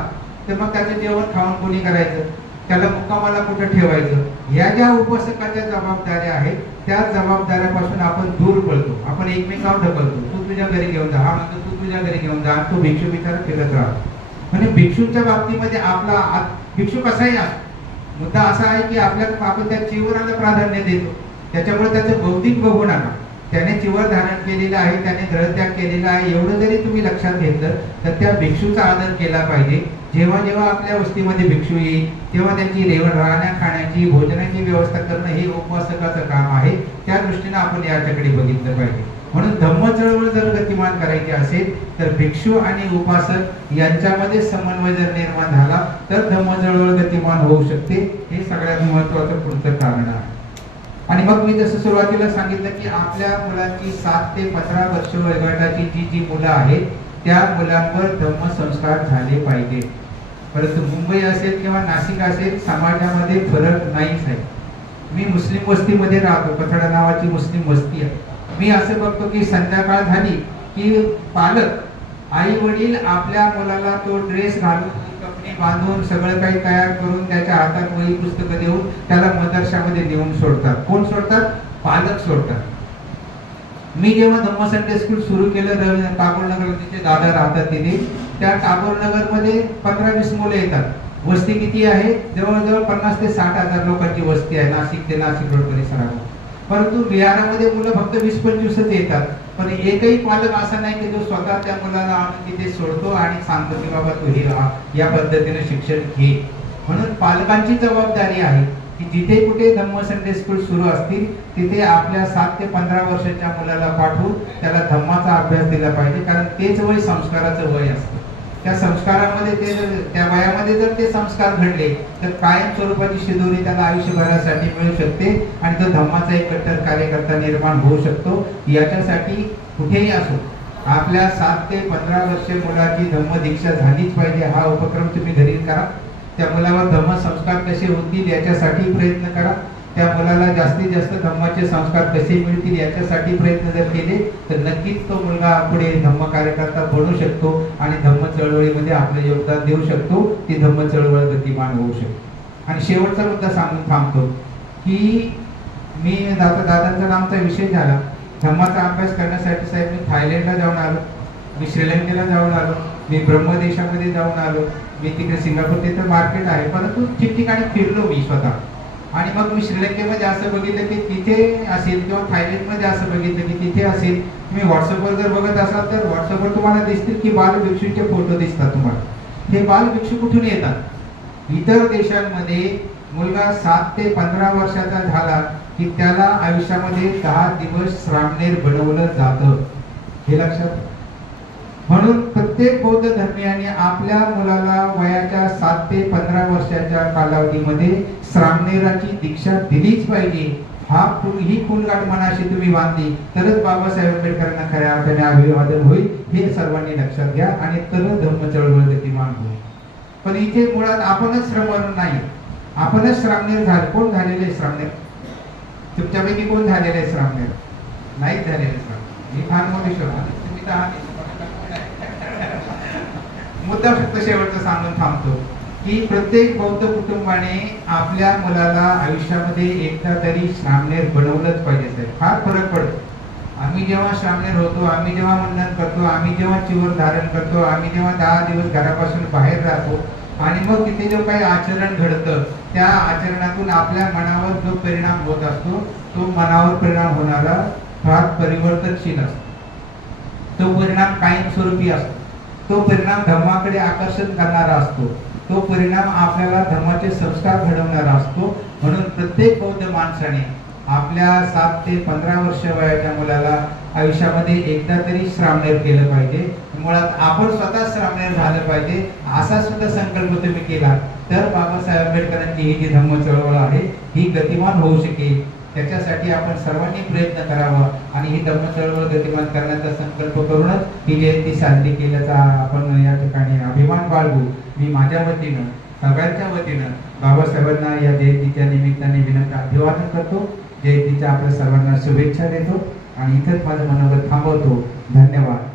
तर मग त्याचं जेवण खाऊन कोणी करायचं, त्याला मुक्कामाला कुठं ठेवायचं, ह्या ज्या उपासकाच्या जबाबदाऱ्या आहेत त्या जबाबदाऱ्यापासून आपण दूर पळतो. आपण एकमेकावर ढकलतो, तू तुझ्या घरी घेऊन जा, हा म्हणतो तू तुझ्या घरी घेऊन जा, तो भिक्षू बिचारा फिरत राहतो. म्हणजे भिक्षूच्या बाबतीमध्ये आपला भिक्षू कसाही असतो, मुद्दा असा आहे की आपण त्या चिवराला प्राधान्य देतो. त्याच्यामुळे त्याचं बौद्धिक बघू नका. त्याने चिवर धारण केलेलं आहे, त्याने द्रहत्याग केलेला आहे, एवढं जरी तुम्ही लक्षात घेतलं तर त्या भिक्षूचा आदर केला पाहिजे. जेव्हा जेव्हा आपल्या वस्तीमध्ये भिक्षू येईल तेव्हा त्यांची राहण्या खाण्याची भोजनाची व्यवस्था करणं हे उपासकाचं काम आहे. त्या दृष्टीने आपण याच्याकडे बघितलं पाहिजे. म्हणून धम्म चळवळ जर गतिमान करायची असेल तर भिक्षू आणि उपासक यांच्यामध्ये समन्वय जर निर्माण झाला तर धम्म चळवळ गतिमान होऊ शकते. हे सगळ्यात महत्वाचं पुढचं कारण आहे. आणि मग मी जसं सुरुवातीला सांगितलं की आपल्या मुलांची 7 ते 15 वर्ष वयोगटाची जी मुलं आहेत त्या मुलांवर धम्म संस्कार झाले पाहिजे. परंतु मुंबई असेल किंवा नाशिक असेल, समाजामध्ये फरक नाहीच आहे. मी मुस्लिम वस्तीमध्ये राहतो, कथडा नावाची मुस्लिम वस्ती आहे. मी असं बघतो की संध्याकाळ झाली की पालक आई वडील आपल्या मुलाला तो ड्रेस घालून कपडे बांधून सगळं काही तयार करून त्याच्या हातात वही पुस्तकं देऊन त्याला मदरशामध्ये नेऊन सोडतात. कोण सोडतात? पालक सोडतात. मी जेव्हा धम्म संडे स्कूल सुरू केलं, टागोर नगर तिथे दादा राहतात तिथे, त्या टागोर नगर मध्ये 15-20 मुलं येतात. वस्ती किती आहे? जवळजवळ 50 ते 60,000 लोकांची वस्ती आहे नाशिक ते नाशिक रोड परिसरामध्ये. परंतु बिहारामध्ये मुलं फक्त 20-25च येतात. पण एकही पालक असा नाही की जो स्वतः त्या मुलाला आणून तिथे सोडतो आणि सांगतो की बाबा तू हे या पद्धतीने शिक्षण घे. म्हणून पालकांची जबाबदारी आहे की जिथे कुठे धम्म संडे स्कूल सुरू असतील तिथे आपल्या 7 ते 15 वर्षाच्या मुलाला पाठवून त्याला धम्माचा अभ्यास दिला पाहिजे. कारण तेच वय संस्काराचं वय असतं. त्या संस्कारामध्ये त्या वयामध्ये जर ते संस्कार घडले तर कायम स्वरूपाची शिदोरी त्याला आयुष्यभरासाठी मिळू शकते आणि तो धम्माचा एक कट्टर कार्यकर्ता निर्माण होऊ शकतो. याच्यासाठी कुठेही असो आपल्या 7 ते 15 वर्षे मुलाची धम्म दीक्षा झालीच पाहिजे. हा उपक्रम तुम्ही घरी करा. त्या मुलावर धम्म संस्कार कसे होतील याच्यासाठी प्रयत्न करा. त्या मुलाला जास्तीत जास्त धम्माचे संस्कार कसे मिळतील याच्यासाठी प्रयत्न जर केले तर नक्कीच तो मुलगा पुढे धम्म कार्यकर्ता बनू शकतो आणि धम्म चळवळीमध्ये आपलं योगदान देऊ शकतो. ती धम्म चळवळ गतिमान होऊ शकते. आणि शेवटचा मुद्दा सांगून थांबतो की मी दादांचा आमचा विषय झाला. धम्माचा अभ्यास करण्यासाठी साहेब मी थायलंडला जाऊन आलो, मी श्रीलंकेला जाऊन आलो, मी ब्रह्मदेशामध्ये जाऊन आलो, मी तिकडे सिंगापूर तिथं मार्केट आहे, परंतु ठिकठिकाणी फिरलो मी स्वतः. आणि मग मी श्रीलंकेमध्ये असं बघितलं की तिथे असेल किंवा थायलंडमध्ये असं बघितलं की तिथे असेल. तुम्ही व्हॉट्सअपवर जर बघत असाल तर व्हॉट्सअपवर तुम्हाला दिसतील की बाल भिक्षूंचे फोटो दिसतात तुम्हाला. हे बाल भिक्षू कुठून येतात? इतर देशांमध्ये मुलगा 7 ते 15 वर्षाचा झाला की त्याला आयुष्यामध्ये 10 दिवस श्रामणेर बनवलं जातं. हे लक्षात. म्हणून प्रत्येक बौद्ध धर्मीयाने आपल्या मुलाला वयाच्या 7 ते 15 वर्षाच्या कालावधीमध्ये श्रामणेराची दीक्षा दिलीच पाहिजे. ही फुलगाठ मनाशी तुम्ही बांधली तरच बाबासाहेब आंबेडकरांना खऱ्या अर्थाने अभिवादन होईल. हे सर्वांनी लक्षात घ्या आणि तरच धम्म चळवळ गतिमान होईल. पण इथे मुळात आपणच श्रमण नाही, आपणच श्रामणेर झाले. कोण झालेले श्रामणेर? तुमच्यापैकी कोण झालेले श्रामणेर? नाहीच झालेले श्रामणेर. ही फार मोठी शोभा. तुम्ही तर मुद्दा फक्त शेवटचा सांगून थांबतो की प्रत्येक बौद्ध कुटुंबाने आपल्या मुलाला आयुष्यामध्ये एकदा तरी श्रामणेर बनवलंच पाहिजे. फार फरक पडतो. आम्ही आम्ही जेव्हा श्रामणेर होतो, आम्ही जेव्हा वंदन करतो, आम्ही जेव्हा चिवर धारण करतो, आम्ही जेव्हा 10 दिवस घरापासून बाहेर राहतो आणि मग तिथे जो काही आचरण घडतं त्या आचरणातून आपल्या मनावर जो परिणाम होत असतो तो मनावर परिणाम होणारा फार परिवर्तनशील असतो. तो परिणाम कायमस्वरूपी असतो. तो परिणाम धर्माकडे आकर्षण करणारा असतो. तो परिणाम आपल्याला धर्माचे संस्कार घडवणारा असतो. म्हणून प्रत्येक बौद्ध माणसाने आपल्या 7 ते 15 वर्ष वयाच्या मुलाला आयुष्यामध्ये एकदा तरी श्रामणेर केलं पाहिजे. मुळात आपण स्वतः श्रामणेर झालं पाहिजे असा सुद्धा संकल्प तुम्ही केला तर बाबासाहेब आंबेडकरांची ही जी धम्म चळवळ आहे ही गतिमान होऊ शकेल. त्याच्यासाठी आपण सर्वांनी प्रयत्न करावा आणि ही धम्म चळवळ गतिमान करण्याचा संकल्प करूनच ही जयंती साजरी केल्याचा आपण या ठिकाणी अभिमान बाळगू. मी माझ्या वतीनं सगळ्यांच्या वतीनं बाबासाहेबांना या जयंतीच्या निमित्ताने विनम्र अभिवादन करतो. जयंतीच्या आपल्या सर्वांना शुभेच्छा देतो आणि इथंच माझं मनोगत थांबवतो. धन्यवाद.